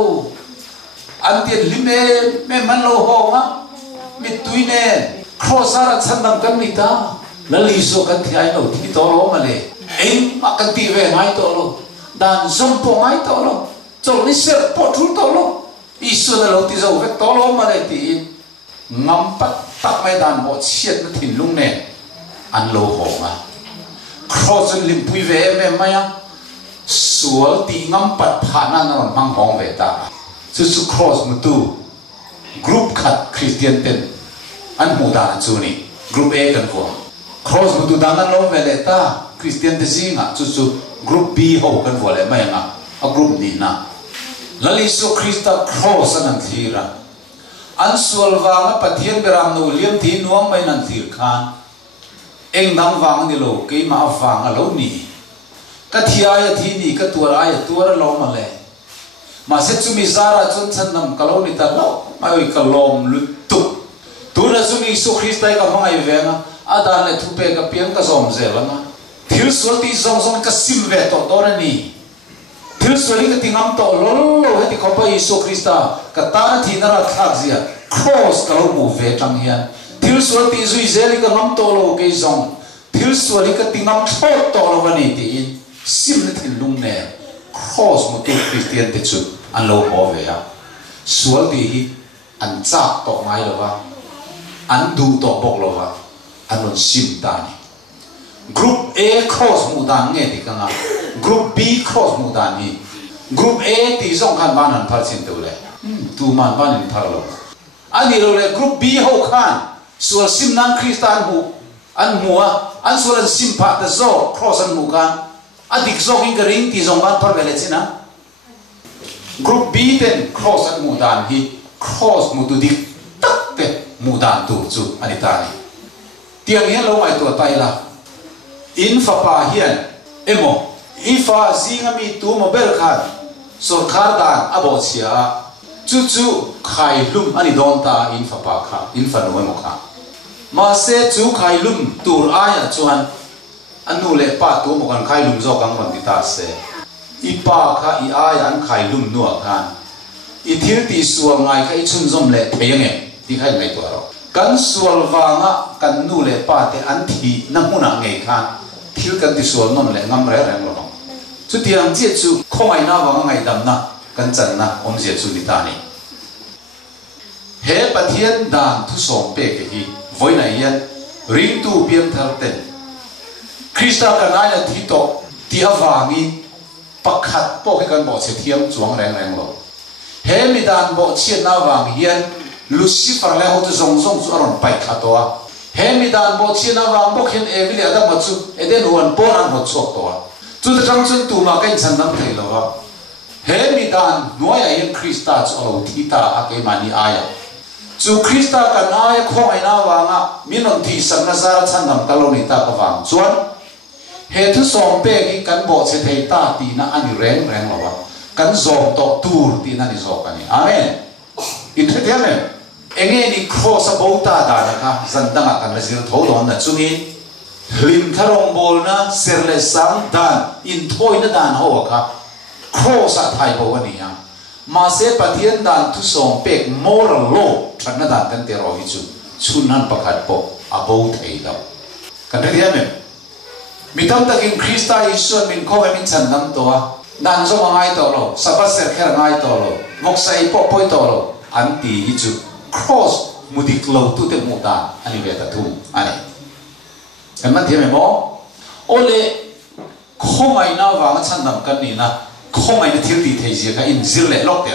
an tian lime me man lo ho nga mi tuine crossara chandam kan ni ta la li so kan thi ai lo ti to lo ma le em ma kan ti ve ngai to lo dan som po ngai to lo chol ni ser po thu to lo isu na lo ti zo ve to lo ma le ti ngam pat tak mai dan mo chiat na thin lung ne an lo ho nga cross lim pui ve me maya sual ti ngam pat phana na mang hong ve ta su cross mutu group khat Christian ten an mu da chu ni group A kan ko cross mutu dangan lo ve le ta Christian te singa chu group B ho kan vo le mai nga a group ni na lali su Krista cross an thira an sual wanga pathian beram no liam thi nuam mai nan thir khan eng dang wang ni lo ke ma wang a lo ni ka thia ya thi ni ka tur ai tur lo ma le ma se chu mi zara chun chan nam ka lo ni ta lo mai oi ka lom lu tu tu na chu mi su Kristai ka mangai ve nga adan le thu pe ka piang ka zom ze la nga thil sol ti zong zong ka sim ve to to na ni thil sol ka tingam to lo lo he ti ko pa Isu Krista ka ta na thi na ra thak zia cross ka lo mu ve tang hian thil sual ti zui zeli ka ngam to lo ke zong thil sual ka tingam thot to lo wani ti in sim na thin lung ne cross mo tu Christian te chu an lo ho ve ya sual ti hi an cha to ngai lo wa an du to bok lo wa an non sim ta ni group A cross mu dan nge ti ka nga group B cross mu dan ni group A ti zong kan ban an phal chin tu le tu man ban in phal lo ani lo le group B ho khan sual sim nan Kristan hu an mua an sual sim pa ta zo cross an mu kan adik zo king ring ti zong ban par vele china group B ten cross an mu dan hi cross mu tu dik tak te mu dan tu chu ani ta ni tiang hian lo mai to tai la in fa pa hian emo ifa zinga mi tu mo bel khan sarkar dan abo chia chu khai lum ani don ta in fa pa kha in fa no mo kha ma se chu khai lum tur aya chuan anu le pa tu mo kan khai lum zo kang mon ti ta se i pa kha i aya an khai lum nu khan i thil ti sual ngai khai chun zom le theyenge ti khai ngai to ro kan sual wanga kan nu le pa te an thi na huna ngai khan thil kan ti sual non le ngam re reng lo chu tiang je chu khomai na wanga ngai dam na kan chan na om je chu ni ta ni he pathian dan thu som pe ke hi voi na yan ring tu piam thar ten Krista kanai la thi to ti awangi pakhat po ke kan bo che thiam chuang reng reng lo he mi dan bo chien na wang hian Lucifer le ho tu zong zong chu aron pai kha to a he mi dan bo chien na wang bo khen e vile adam chu eden huan po an ho chok to a chu ta chang chun tu ma kan chan nam thei lo wa he mi dan noya in Krista chu lo thi ta a ke mani aya chu Krista kan ai khong ai na wanga minon thi san na zara chan nam ta lo ni ta ka wang chuan he thu som pe ki kan bo che thei ta ti na ani reng reng lo wa kan zom to tur ti na ni zo kan ni amen in the amen enge ni cross abo ta da na ka zan danga kan la zir tho don na chungin lim tharong bol na serle sang dan in thoi na dan ho ka cross a thai bo ani ya ma se pathian dan thu som pek moral law thana dan kan te ro hi chu chunan pakhat po abo thei lo kan the amen mitam takin Krista Isu min ko min chan nam to a dan zo ngai to lo sabat ser kher ngai to lo mok sai po poi to lo an ti hi chu cross mudik lo tu te mu da ani ve ta thu ani kan man thiam emo ole khomai na wang chan nam kan ni na khomai na thil ti thei ji ka in zir le lok te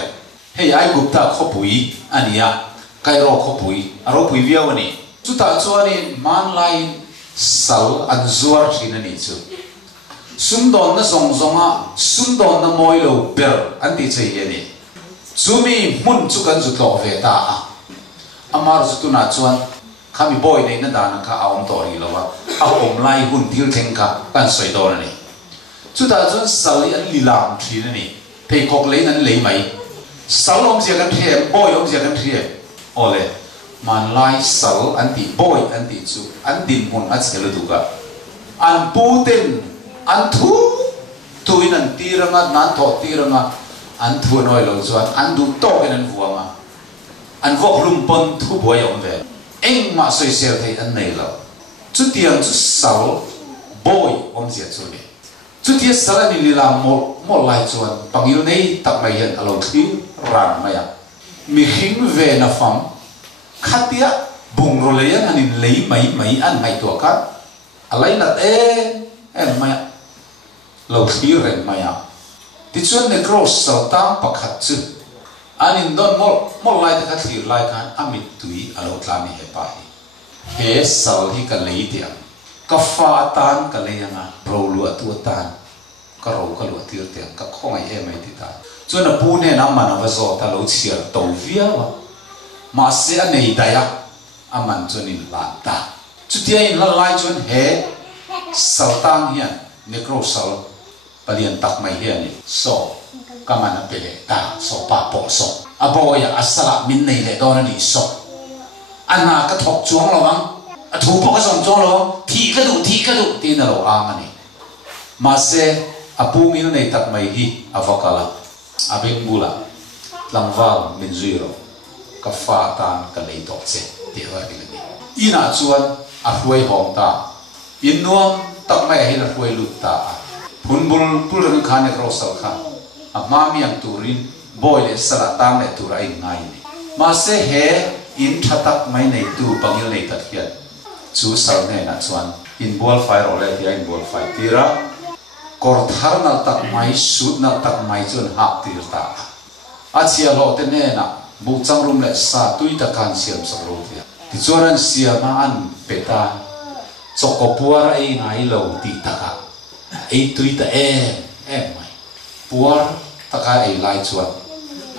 hei ai gupta khopui ania kai ro khopui aro pui viaw ni chu ta chuani man lai sal an zuar thin ani chu sundon na zong zonga sundon na moi lo ber an ti chei ye ni chumi mun chu kan zu to ve ta amar zu tu na chuan kami boy nei na dan ka aom to ri lo wa a om lai hun thil theng ka kan soi do ni chu ta chuan sal an li lam thin ani pe kok le nan le mai sal om sia kan thiem boy om sia kan thiem ole man lai sal an ti boy an ti chu an din hun a chelo du ka an putin an thu tuin an tiranga nan tho tiranga an thu noi lo chuan an du to ken an vuama an vok lum pon thu boy om ve eng ma soi sel thei an nei lo chu tiang chu sal boy om sia chu ni chu tia sal ni lila mo lai chuan pangil nei tak mai hian alo thi ran maya mi hing ve na fam khatia bung ro le yan anin lei mai an mai to ka alai na en maya lo thi ren maya ti chuan ne cross sal tang pakhat chu anin don mo lai ta thlir lai kan amit tui alo tlami he pa he sal hi ka lei tiang ka fa tan ka le yang ro lu atu tan ka ro ka lu tir tiang ka khongai e mai ti ta chuan a pu ne na man wa zo ta lo chiar to via wa ma se a nei daya aman chuan in la ta chu tia in la lai chuan he sal tang hian necro sal palian tak mai hian so kamana pele ta so pa po so aboya asala min nei le don ni so ana ka thok chuang lawang a thu po ka som chuang lawang thi ka du ti na lo ang ani ma se apu mil nei tak mai hi avakala abeng bula langwal min zero ka fa tan ka lei tok che ti wa ni ina chuan a hruai hom ta in nuam tak mai hi na hruai lut ta phunbul pulran khane ro sal kha a ma mi ang turin boy le sala tang le tur ai ngai ni ma se he in thatak mai nei tu pangil nei tak hian chu sal ne na chuan in bol fire ole ti in bol fire tira kor thar na tak mai sut na tak mai chun hak tir ta a chia lo te ne na bu chang rum le sa tui ta kan siam sa ro ti ti chuan siama an peta chokopuar ai ngai lo ti ta ka ai tui ta mai puar taka ai lai chuan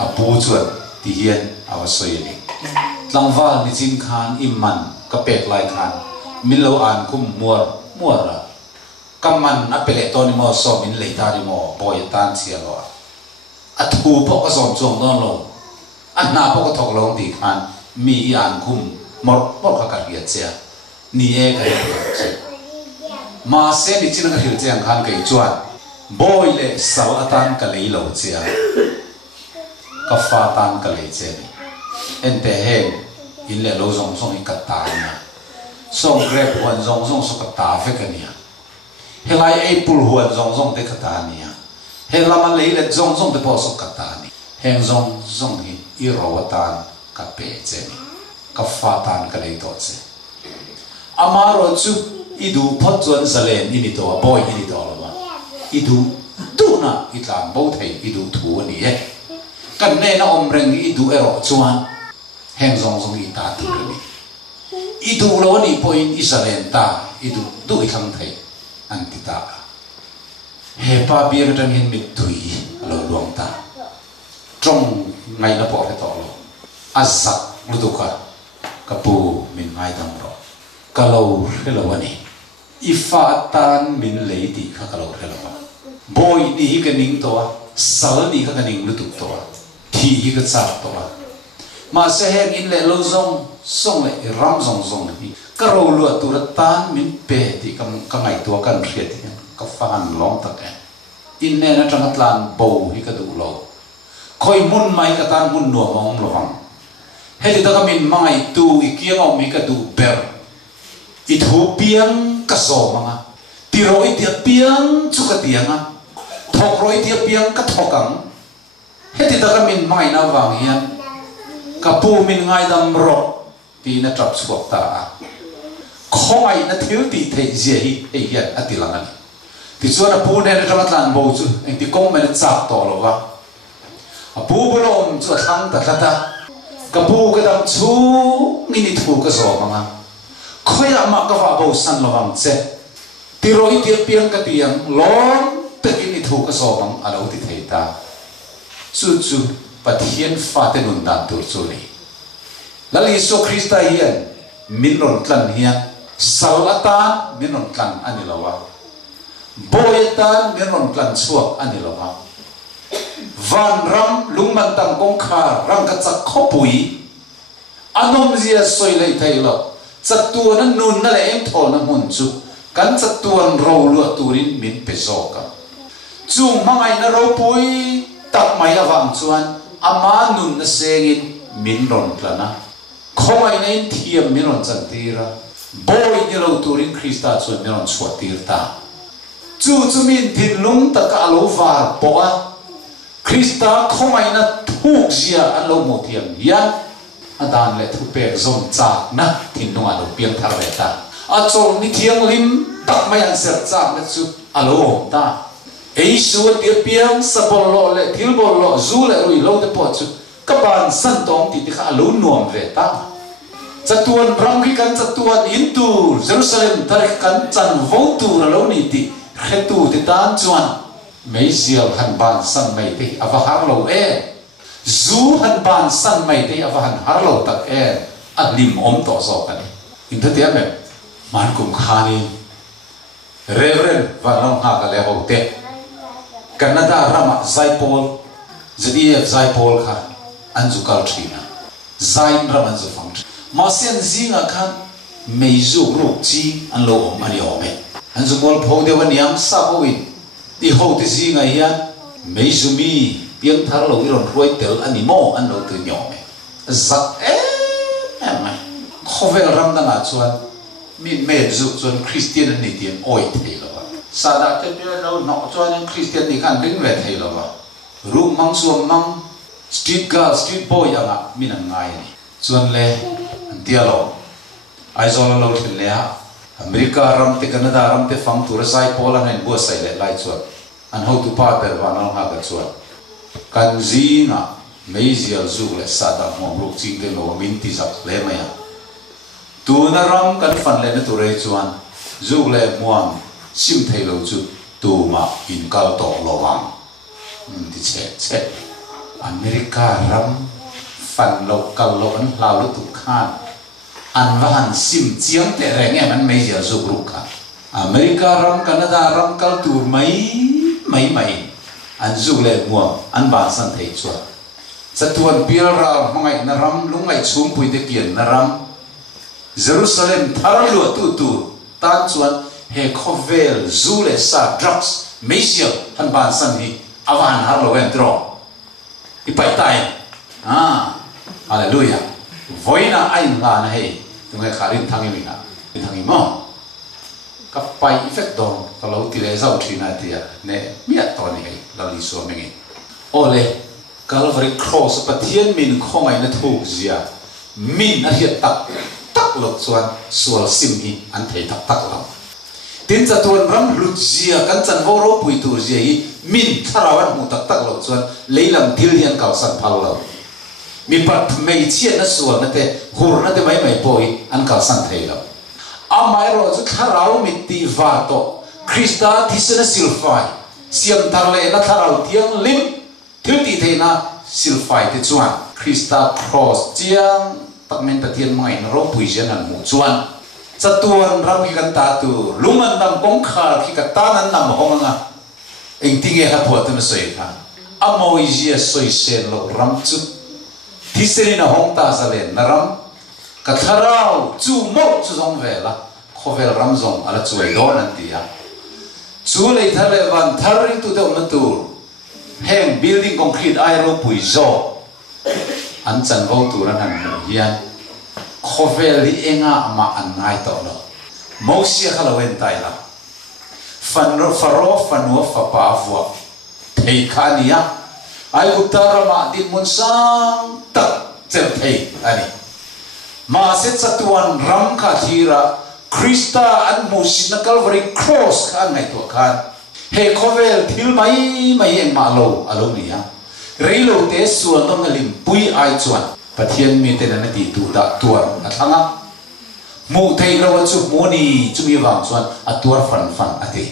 a pu chuan ti hian awa soi ni tlangwal ni chin khan imman ka pek lai khan milo an kum muara kaman a pele to ni mo so min le ta ni mo boy tan sia lo a thu po ka som chong don lo a na po ka thok long ti khan mi an kum mor ka ria che ni e ka che ma se ni chin ka hil chang khan kai chuan boy le sal atan ka lei lo chia ka fa tan ka lei che ni ente he in le lo zong zong i ka ta na song grab wan zong zong so ka ta fe ka ni helai ei pul huan zong zong te ka ta ni he lama lei le zong zong te po so ka ta ni heng zong zong hi i ro atan ka pe che ni ka fa tan ka lei to che amaro chu idu phot chuan salen ini to boy ini to lo idu tu na itlam bo thei idu thu ni e kan ne na om reng idu ero chuan heng zong zong i ta ti ni idu lo ni point isalen ta idu du i thang thei an ti ta he pa bier tan hin mit tui lo luang ta trong ngai na po he to lo azak lu tu ka kapu min ngai dam ro kalau hello ani ifa tan min lei ti kha kalau hello boy ni hi ka ning to sal ni ka ning lu tu to thi hi ka cha to ma se hen in le lo zong song le ram zong zong ni ka ro lu tu ra tan min pe ti ka ngai to kan riat ti ka fan long ta ka in ne na tang atlan bo hi ka du lo khoi mun mai ka tan mun no mong lo hang he ti ta ka min mai tu i kia ngom mi ka du ber i thu piang ka so manga ti roi ti piang chu ka tianga thok roi ti piang ka thokang he ti ta ka min mai na wang hian ka pu min ngai dam ro ti na trap suak ta không ai nó thiếu thì thấy gì ấy hiện ở tỷ lăng này thì cho nó bù này nó trong làn bầu chứ anh thì công mình chặt to rồi va bù bù lom cho thằng ta cái bù cái đam chú mini thu cái gió mà khơi làm mà cái vợ bầu san lo vàng chết thì rồi tiệp piang cái piang lom tự mini thu cái gió bằng ở đâu thì thấy ta chú bát hiền phát tên nôn đan tur chú này là lý số Christa hiền min ron tlan hiền salatan min ron tlan anh lawa boyatan min ron tlan suak anh lawa van ram lungman tam kong kha rang ka chak khopui anom zia soi lei thailo chatuan an nun na le em thon na mun chu kan chatuan ro lu turin min pezoka chung mangai na ro pui tak mai awang chuan ama nun na sengin min ron tlana khomai nei thiam min ron chantira boy ni lo turin Christa chuan min ron chhuatir ta chu min thin lung taka alo var poa Christa khomai na thuk zia an lo mo thiam ya adan le thu pe zon chak na thin nunga lo piang thar ve ta a chol ni thiang lim tak mai an ser chak na chu alo ta ei suat dia piang sabol lo le thil bol lo zu le rui lo te po chu ka ban san tong ti kha alo nuam ve ta chatuan rang ki kan chatuan into Jerusalem tarik kan chan vo tu lo ni ti khetu ti tan chuan mấy diều hành bàn san mày thì ava har lo zu hành bàn san mày thì ava har lo tak anh lim om to so kan in thế tiap em man kum khani reverend và long ha ka le ho te Canada rama Zaipol jadi Zaipol kha anju kal thina zain ram anju fang ma sian zinga khan mei zu ru chi an lo om ani om anju mol pho de wan yam sa bo win đi hậu thì gì ngày hiền mấy zumi tiếng thar lâu iron ruồi tel anh mo anh lâu từ nhỏ mày giặc em mày không phải ram đang ở chuan mình mẹ giúp chuan Christian này tiền oi thế rồi sa đã cho nên lâu nọ chuan những Christian thì khăn đứng về thế rồi room mang xuồng mang street girl street boy yang à mình ăn ngay này chuan le tia lo ai zolo lâu thì le America ram te Canada ram te fang tur sai Poland and bo sai le lai chuan an how to part der van ha ga chuan kan zi na meizia zu le sada mo ru ching te lo min ti zak le maya tu na ram kan fan le na tu re chuan zu le muang sim thei lo chu tu ma in kal to lo wang ti che America ram fan lo kal lo an la lo tu khan an vahan sim chiang te reng em an meizia zu group kha America ram Canada ram kal tur mai an zu le muang an ban san thei chuan chatuan pil ra mangai na ram lungai chum pui te kian na ram Jerusalem thar lu tu tan chuan he khovel zu le sa drugs meizia han ban san hi awan har lo en dro i pai tai hallelujah voina ain la na he tungai kharin thangi mi na thangi mo ka pai effect don ka lo ti le zau thina tia ne mi at to ni hei la li so mengi ole Calvary cross pathian min khongai na thu zia min a hiat tak lo chuan sual sim hi an thei tak lo tin cha tuan ram lut zia kan chan vo ro pui tur zia hi min tharawan mu tak lo chuan leilam thil hian kal san phal lo mi pat mei chian na sual na te hur na te mai poi an kal san thei lo amai ro chu tharau mi ti va to Christa thisena silfai siam tar le na tharau tiang lim thil ti theina silfai te chuan Christa cross chiang takmen pathian mai na ro pui jan an mu chuan chatuan ram ki kan ta tu luman dam kong khar ki ka tanan nam honga eng tinge ha pho tu na sei kha amoi zia soi sen lo ram chu thiselina hong ta salen na ram ka tharau chu mo chu zong ve la khovel ram zong ala chuai don an tia chu le thale van tharing tu de ma tu heng building concrete aero pui zo an chan vo tu ran han hian khovel li enga ma an ngai to lo mo sia khala wen tai la fan ro faro fanwa fa pa vo thei khania ai utara ma din mun sang tak chem thei ani ma se chatuan ram kha thira Krista an musin na Calvary cross ka ngai to khan he khovel thil mai eng ma lo alo nia reilo te sual no ngalim pui ai chuan pathian mi te na ti tu da tuar athanga mu thei lo chu moni chumi wang chuan atuar fan ati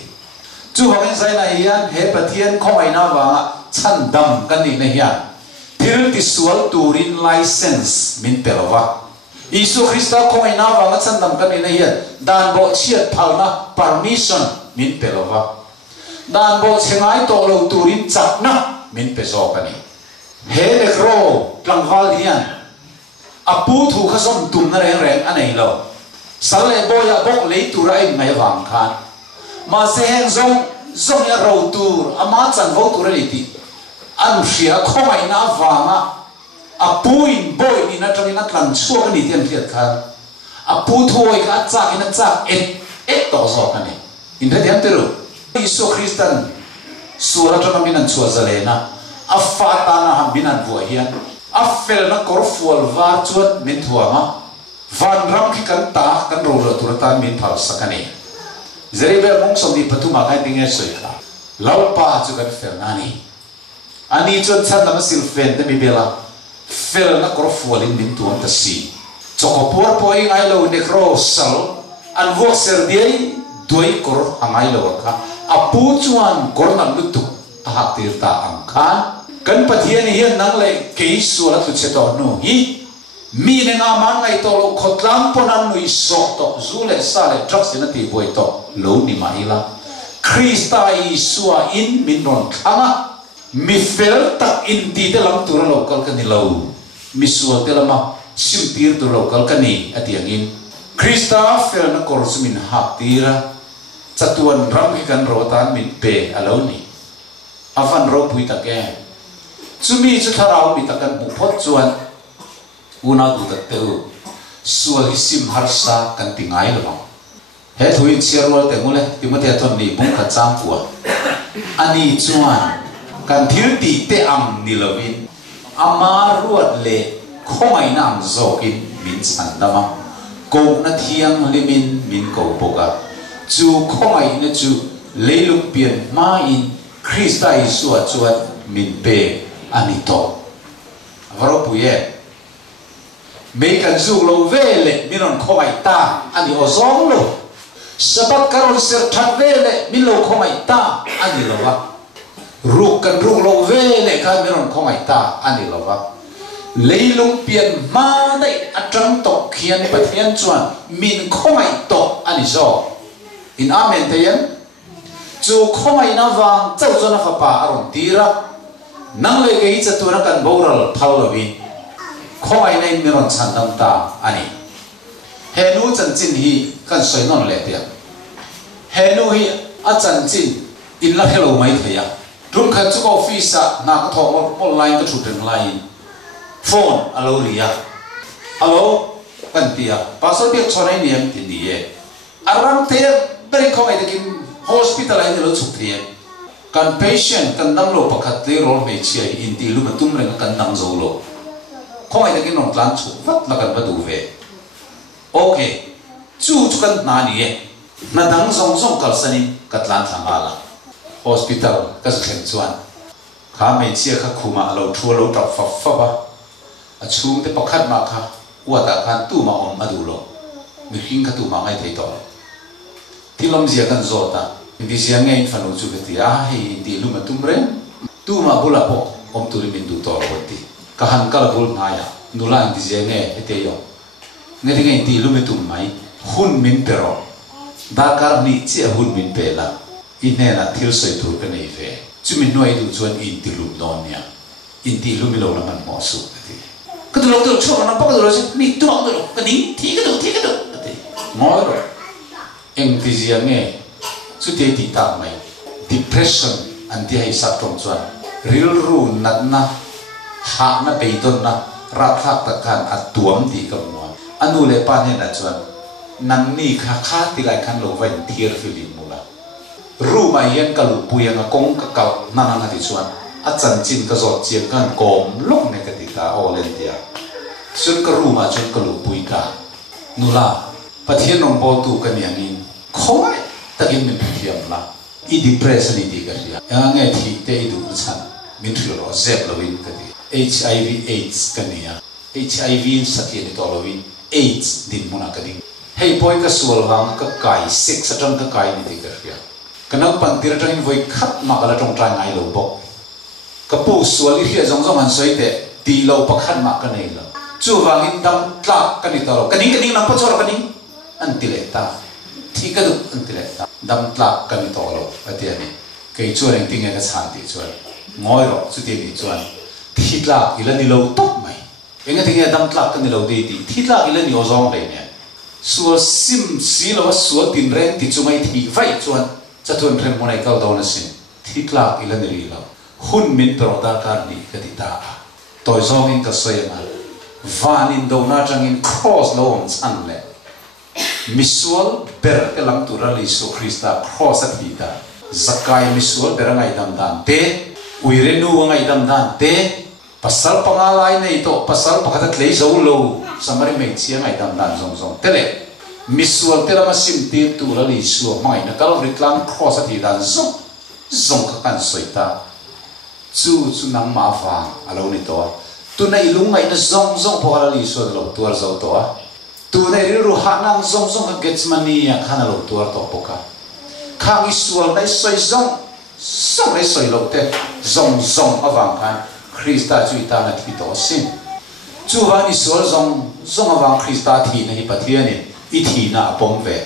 chu hangin sai na hian he pathian khomai na wa chan dam kan ni na hian thil ti sual turin license min pelwa Isu Krista khomai na wa chan dam kan ni na hian dan bo chiat phalna permission min pelwa dan bo chengai to lo turin chakna min peso kani he de kro tlangwal hian apu thu khasom tum na reng anei lo sale boya bok lei turai mai wang khan ma se heng zong ya ro tur ama chan vo tur ri ti an ria khomai na wanga apu in boy ni na tang na tlan chuak ni tian thiat khan apu thoi ka chak ina chak et to so kani in re diam teru Isu Kristan sura tang minan chua zalena afata na hambinan vo hian afel na korfual var chuat min thuama van ram ki kan ta kan ro ro turatan min phal sakani zeribe mong som ni patuma kai tinge soika lau pa chu kan fel nani ani chon chan na sil fen de mi bela fel na korfual in min tuam ta si chokopor poi ngai lo necro sal an vo ser diai doi kor hangai lo ka apu chuan kor na lutu ahak tir ta ang khan kan pathian hian nang le ke suala tu cheto no hi mi ne nga man ngai to lo khotlam ponan nui sok to zule sale trucks in ati boy to lo ni mai la Krista Isua in min ron khanga mi fel tak in ti de lam tur lo kal kan ni lo mi sual te lama sim tir tu lo kal kan ni ati angin Krista fel na kor min hak tira chatuan ram ki kan rotan min pe alo ni avan ro pui ta ke chumi chu tharau mi takan bu phot chuan una du tak teu sual sim harsa kan tingai lo he thui chiarwal te ngule timothy thon ni bung kha cham puwa ani chuan kan thil ti te am ni lovin ama ruat le khomai nam zokin min chan dama ko na thiang limin min ko boka chu khomai na chu leiluk pian ma in Krista Isu chuan min pe ani to varo puye me kan zu lo vele minon khomai ta ani ozong lo sabat karon ser that vele min lo khomai ta ani lo wa ru kan ru lo vele ka minon khomai ta ani lo wa leilung pian ma dai atram to khian pathian chuan min khomai to ani zo in amen tayen chu khomai na wang chau chona fa pa aron tira nang le ge cha tu na kan boral phal lo wi khomai nei miron chan dam ta ani he nu chan chin hi kan soi non le tia he nu hi a chan chin in la hello mai thaya rum kha chu office na ka thok online ka thu teng line phone alo ria alo kan tia pasal bi chonai niam ti ni ye aram te beri khomai de kin hospital ai lo chuk thie kan patient kan dang lo pakhat te rol me chia in ti lu matum reng kan dang zo lo khomai de kin non tlan chu vat la kan ba du ve okay chu kan na ni ye na dang zong zong kal sani katlan thangala hospital ka khen chuan kha me chia kha khuma lo thu lo tap fa fa ba a chung te pakhat ma kha wa ta khan tu ma om adu lo mi hing kha tu ma ngai thei to tilom zia kan zota di sia ngai fanu chu ke ti a hei di lu ma tum re tu ma bula po om tu min du to ro ti ka han kala bul na ya nu la di sia nge ete yo nge di ngai ti lu me tum mai hun min pero da kar ni chi hun min pe la i ne na thil soi tu ka nei ve chu min noi du chuan in ti lu non nia in ti lu mi lo la man mo su ti ka tu lo tu chu na pa ka lo ni tu ma do ka ni ti ka do ti ngoi ro eng ti sia nge chu te ti ta mai depression an ti hai sak tong chuan ril ru nat na ha na be ton na ra thak ta kan atuam ti ka mo anu le pa ne na chuan nan ni kha kha ti lai khan lo vain thier filin mula ru mai yan ka lu puyang a kong ka kal na na ti chuan a chan chin ka zot chiang kan kom lok ne ka ti ta olen tia sun ka ru ma chun ka lu pui ka nula pathian nong bol tu kan yang in khoi takin min thiam la I depression I di ka ria ange thi te I du chan min thil ro zep lovin ka di HIV AIDS kan ya HIV sakhi ni to lovin AIDS din muna ka ding hei boy ka sual wang ka kai sik sa tang ka kai ni di ka ria kanang pan tir tang in voi khat ma ka la tong trai ngai lo bok ka pu sual I hia jong jong an soi te ti lo pakhat ma ka nei la chu wang in dam tlak ka ni to lo kaning nang po chor kaning an ti le ta thi ka du an ti le ta dam tlak ka ni to lo atia ni kei chu reng ting ka chan ti chu ngoi ro chu ti ni chuan thi tlak ila ni lo top mai enga ting dam tlak ka ni lo de ti thi tlak ila ni o zong le ne sual sim si lo sual tin ren ti chu mai thi vai chuan cha thun rem mo nai kal do na sin thi tlak ila ni ri lo hun min pro da ka ni ka ti ta toy zong in ka soi ma van in do na chang in cross lo om chan le misual ber ke lam tu ra li su Krista cross at hita zakai misual ber ngai dam dan te uire nu ngai dam dan te pasal pangalai nei to pasal pakhat lei zo lo samari me chia ngai dam dan zong zong tele misual te ma sim ti tu ra li su mai na kal riklang cross at hita zong zong ka kan soita chu nang ma wa alo ni to tu nei lungai na zong zong po ra li su lo tu ar zo to tu nei ru ha nang zong zong ka gets mani ya khana lo tu ar to poka khang isual nei soi zong song nei soi lo te zong zong awang kan Krista chu ita na thi to sin chu wa ni sual zong awang Krista thi na hi pathian ni I thi na pom ve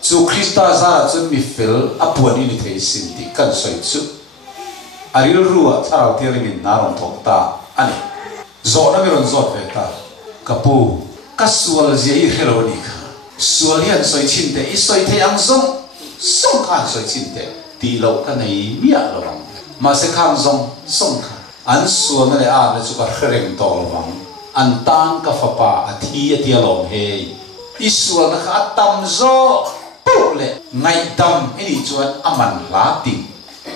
chu Krista za chu mi fil apuan ni thei sin ti kan soi chu aril ruwa tharau tiring in narong thok ta ani zo na mi ron zot ve ta kapu kasual zia I hero ni kha sual hian soi chin te I soi the ang song khan soi chin te ti lo ka nei mia lo bang ma se khang song kha an sual na le a na chu ka khreng to lo bang an tan ka fa pa a thi a ti lo he I sual na kha tam zo pu le ngai dam ini chuan aman la ting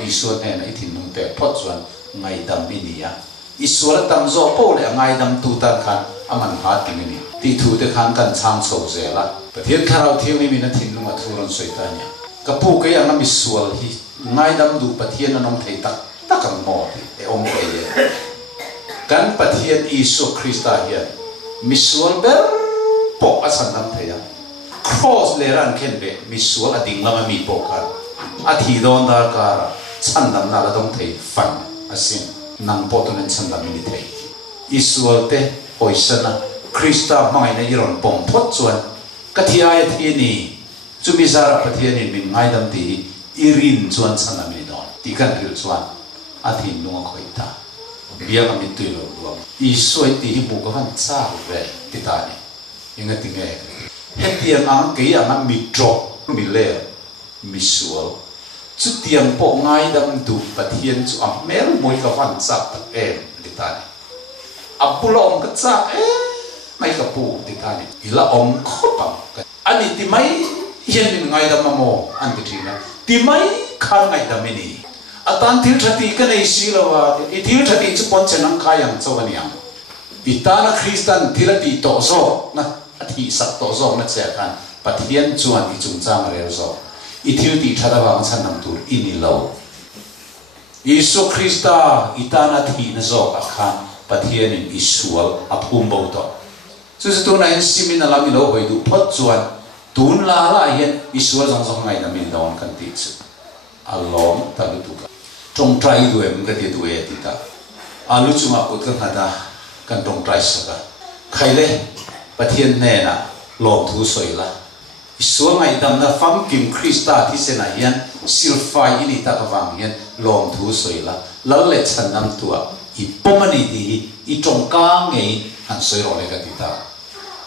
I sual ne na I thin nung pe phot chuan ngai dam ini ya I sual tam zo pu le ngai dam tu tan khan aman ha ting ini ti thu te khan kan chang chho ze la pathian kharau thiang ni min a thin nung a thuron soi ta nya ka pu ke yang mi sual hi ngai dam du pathian anong thei tak ang mo e om ke ye kan pathian Isu Krista hian mi sual ber po a san nam theya cross le ran khen be mi sual a ding lama mi po kan a thi don da ka chan nam na la dong thei fan asin nang po to nen chan dam ni thei Isual te oisana Krista mai na iron pom phot chuan ka thia ya thi ni chumi zara pathian in min ngai dam ti irin chuan chana mi don ti kan ril chuan a thin nu khoi ta bia ka mi tu lo lo I soi ti bu ka van cha ve ti ta ni inga ti nge hetiang ang ke ang mi drop mi le mi sual chu tiang po ngai dam du pathian chu am mel moi ka van cha ta ti ta ni apulom ka cha mai ka pu ti ta ni ila om khopam ani ti mai hian min ngai dam mo an ti thina ti mai khar ngai dam ni atan thil thati ka nei si lawa I thil thati chu pon chenang kha yang chawani yang itana Kristan thilati to zo na athi sak to zo na che kan pathian chuan I chung chang re zo I thil ti thada wang chan nam tur ini lo Isu Krista itana thi na zo ka khan pathian in isual aphum bo to chu tu na in simin alami lo hoi du phot chuan tun la la hian isual jong jong ngai na min don kan ti chu alom ta du ka trong trai du em ka ti du e ti ta alu chuma ut ka khada kan trong trai sa ka khaile pathian ne na lom thu soi la isual ngai dam na fam kim Krista thi se na hian silfai ini ta ka wang hian lom thu soi la lal le chan nam tua I pomani di I trong ka ngei an soi ro le ka ti ta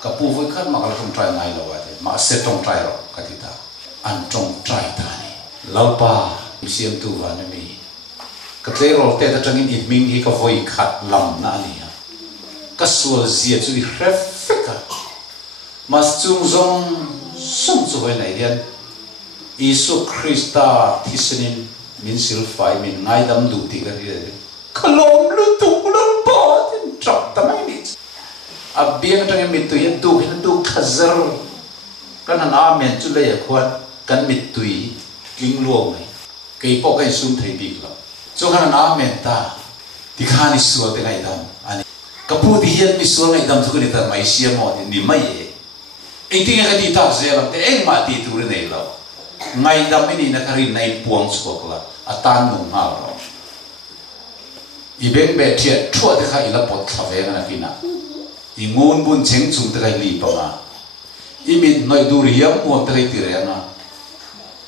ka pu voi khat ma ka trong trai ngai lo wa ma se trong trai ro ka ti ta an trong trai ta ni lalpa siam tu wa na mi ka tle ro te ta tangin I ming hi ka voi khat lam na ni ka sual zia chu I refika mas chung zong song chu vai nai rian Isu Krista thisenin min silfai min ngai dam du ti ka ri kalom lu tu lu pa tin trap ta mai ni a biang tang mi tu yan du hin du khazar kan han amen chu le khwan kan mit tui king luang mai ke po kai sum thei big lo so kan amen ta ti khani sual te ngai dam ani kapu ti hian mi sual ngai dam thu ni ta mai sia mo ni mai e ti nga ti ta ze lam te eng ma ti tu re nei lo ngai dam ni na kari nai puang suak la atan nu nga lo i beng be thiat thua te kha ila pot thave na kina i ngon bun cheng chung te kai li pa ma i mit noi du riam mo te kai ti re na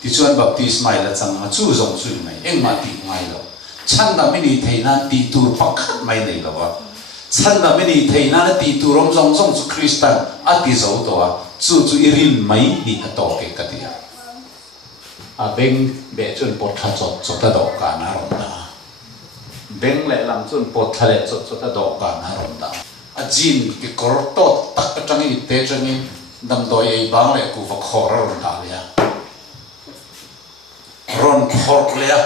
ti chuan baptism mai la chang ma chu zong chu mai eng ma ti ngai lo chan da mini thei na ti tur pakhat mai nei lo wa chan da mini thei na ti tur rom zong zong chu Christian a ti zo to a chu chu irin mai hi a to ke ka ti a beng be chun pot tha chot chot ta do ka na rom da beng le lam chun pot tha le chot chot ta do ka na rom da a jin ki kor to tak ka tang i te chang i dam doi ei bang le ku va khor ron da le ya ron khor le ya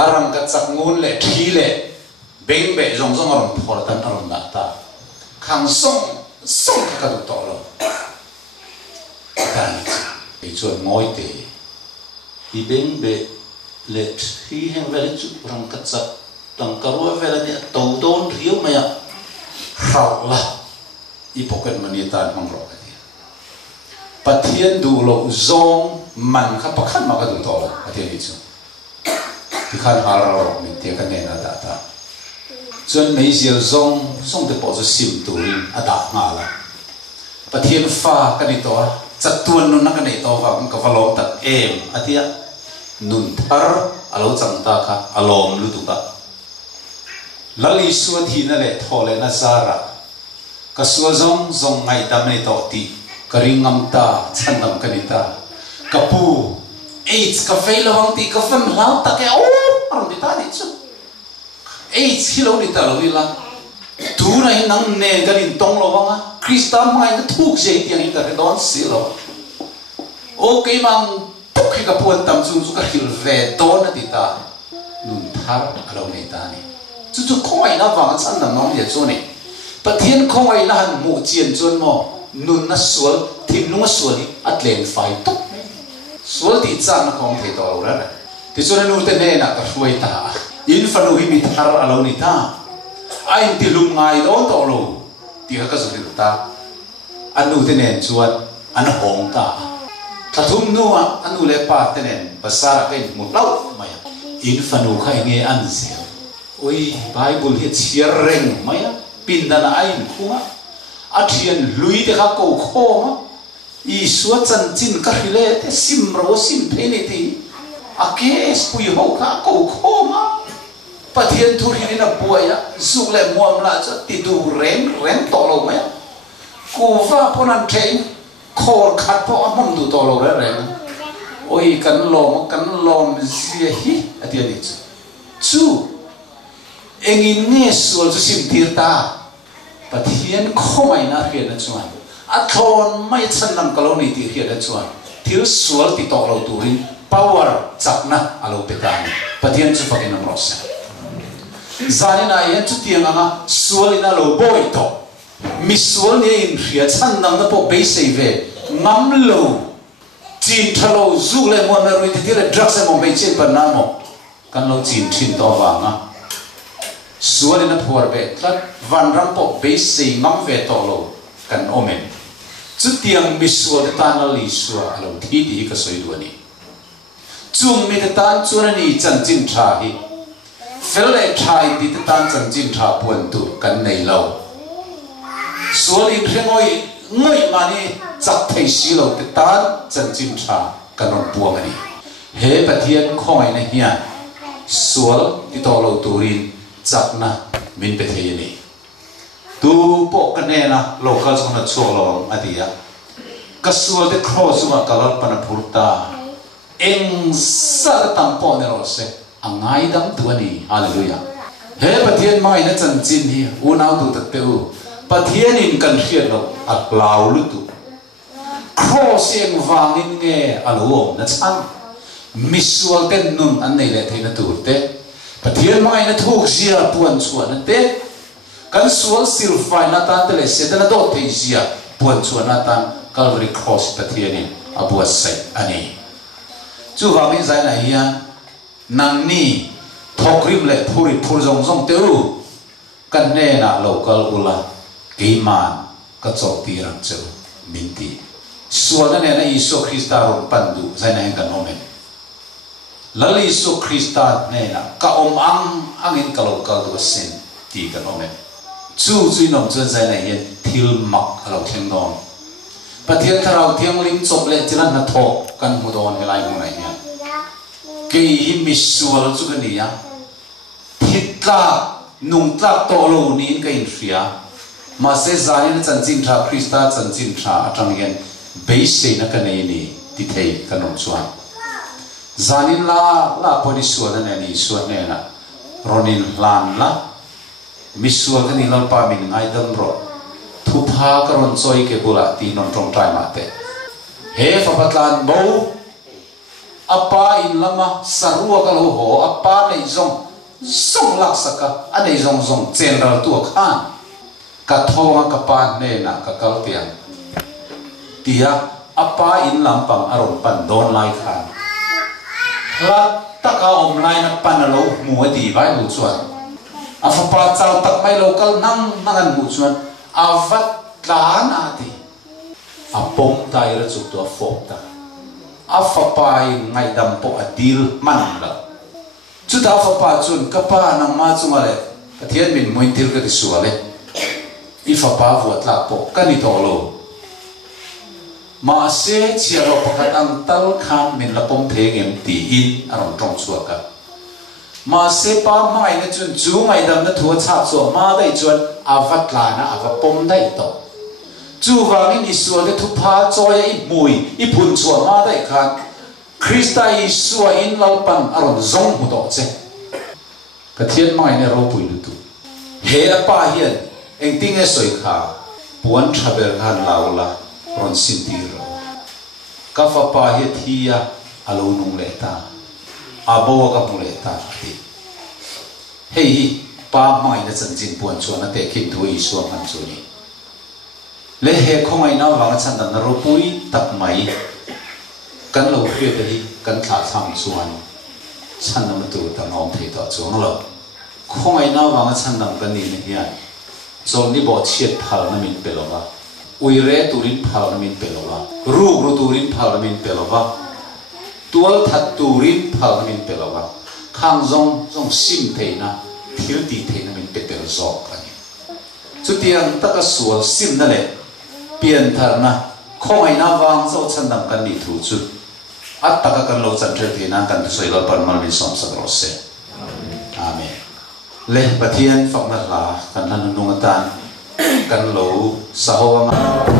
arang ka chak ngun le thi le beng be zong zong ron phor tan ron da ta khang song ka du to lo ta ni chuan ngoi te i beng be le thi heng vele chu rang ka chak tang ka ro vele ni to don riu ma ya khau la i pocket money tan mang ro ka ti pathian du lo zong man kha pakhat ma ka du to lo pathian ni chu ti khan har ro mi te ka ne na da ta chuan mei sial zong song te po chu sim tu rin a da nga la pathian fa ka ni to chat tuan nun na ka nei to fa ka valom tak em atia nun thar alo chang ta kha alom lu tu ka lali suat hi na le thole na zara ka suwa zong zong ngai tam nei to ti ka ringam ta chandam ka ni ta ka pu AIDS ka fail hong ti ka fam lau ta ke aron ti ta ni chu AIDS hilo ni ta lo ila tu na hin nang ne ka nin tong lo wanga Krista mai na thuk je ti ang ka don si lo okay mang puk ka puan tam chu chu ka hil ve don na ti ta nun thar alo nei ta ni chu chu khoi na wang san nam nong ye chu ni pathian khoi na han mu chien chun mo nun na sual thim nu sual ni atlen fai to sual ti chan na khom the to lo ra ti chu na nu te ne na ka huai ta in fanu hi mi thar alo ni ta ai ti lum ngai do to lo ti ka zu ti ta anu te nen chuan an hong ta thum nu anu le pa te nen basara kai mu lau mai in fanu khai nge an zi oi bible hi chiar reng mai pin dan ai khunga a thian lui te kha ko kho ma i suat chan chin ka hile te sim ro sim phe ni ti a ke pui ho kha ko kho ma pathian thur hi na buaya zuk le muam la cha ti du rem to lo ma ku va ponan train khor khat po among du to lo re oi kan lom zia hi atia ni chu engin nge sual chu sim tir ta pathian khomai na hria na chuan a thon mai chan nam kaloni ti hria na chuan thil sual ti to lo turin power chakna alo petani pathian chu fakin nam ros zanina yan chu tiang anga sual ina lo boy to mi sual ni in hria chan nam na po be sei ve ngam lo chin thalo zu le mo na ri ti le drugs mo be chen pa na mo kan lo chin thin to wa nga sual ina phor be tlat van ram po be sei ngam ve to lo kan omen chu tiang mi sual ta na li suwa alo thi ti ka soi du ni chung mi ta tan chu na ni chan chin tha hi fel le thai ti ta tan chan chin tha puan tu kan nei lo sual in rengoi ngoi mani chak thei si lo te tan chan chin tha kan ron puang ani he pathian khoi na hian sual ti to lo turin chakna min pe thei ni tu po ka ne na local chona cholo adia ka sual te cross ma kalal pana phurta eng sa tam po ne ro se angai dam tu ani hallelujah he pathian mai na chan chin hi unau tu ta te u pathian in kan hian lo at lau lu tu cross eng wangin nge alo na chan misual ten nun an nei le theina tur te pathian mai na thuk zia puan chuan te kan sual silfai na ta te le se na do te zia buồn chuan atan Calvary Cross pathiani abuat sai ani chu wangin zai na hian nang ni thokrim le phuri phur jong jong teu kan ne na local ula keiman ka chok ti rang chu minti suana ne na Isu Krista ron pandu zai na kan omen lali Isu Krista ne na ka ang angin ka local du sin ti kan omen chu chui nom chuan zai na hian thil mak alo theng don pathian tharau thiang lim chop le chiran na tho kan mu don helai hung nai hian ke hi misual chu kan nia thitla nung tlak to lo nin ka in ria ma se zanin chanchin tha Krista chanchin tha atang hian beise na kan nei ni ti thei kan nom chuan zanin la poni suan na ni suan ne na ronin lan la misual kan ilal pa min ngai dam ro thu pha ka ron choi ke bula ti non trong trai ma te he fa patlan bo apa in lama sarua ka lo ho apa nei zong song lak saka anei zong zong general tu khan ka thonga ka pa ne na ka kal tiang tia apa in lampang aron pan don lai khan la taka om lai na pan lo mu di vai lu chuan afa pa chau tak mai local nang nangan mu chuan avat tlan ati apom tai ra chu to fok ta afa pai ngai dam po adil man la chu ta afa pa chun ka pa nang ma chunga le pathian min moin til ka ti suale I fa pa vuat la po ka ni to lo ma se chia ro pakhat ang tal khan min la pom the ngem ti in arong tong chua ka ma se pa mai na chun chu ngai dam na thua chap so ma dai chuan avat la na ava pom dai to chu wangin Isu le thu pha choya I mui I phun chua ma dai khan Krista Isu in lalpan aron zong hu to che pathian mai ne ro pui lu tu he apa hian eng ting e soi kha puan thaber han laula ron sin ti ro ka fa pa he thia alo nung le ta abo ka mu le ta ti hei pa mai na chan jin puan chuan na te khin thu Isu han chu ni le he khongai na wang chan dan ro pui tak mai kan lo khre te hi kan thla tham chuan chan na tu ta ngom thei to chuang lo khongai na wang chan dang kan ni ne hian chol ni bo chiat phal na min pelova uire turin phal na min pelova ru turin phal na min pelova tual that turin phal na min pelova khang zong sim theina thil ti theina min petel zok ani chutiang taka sual sim na le pian tharna khongai na wang zo chandam kan ni thu chu at taka kan lo chan thel theina kan tu soila par mal min som sak ro se amen le pathian fakna la kan nan nungatan kan lo sahawanga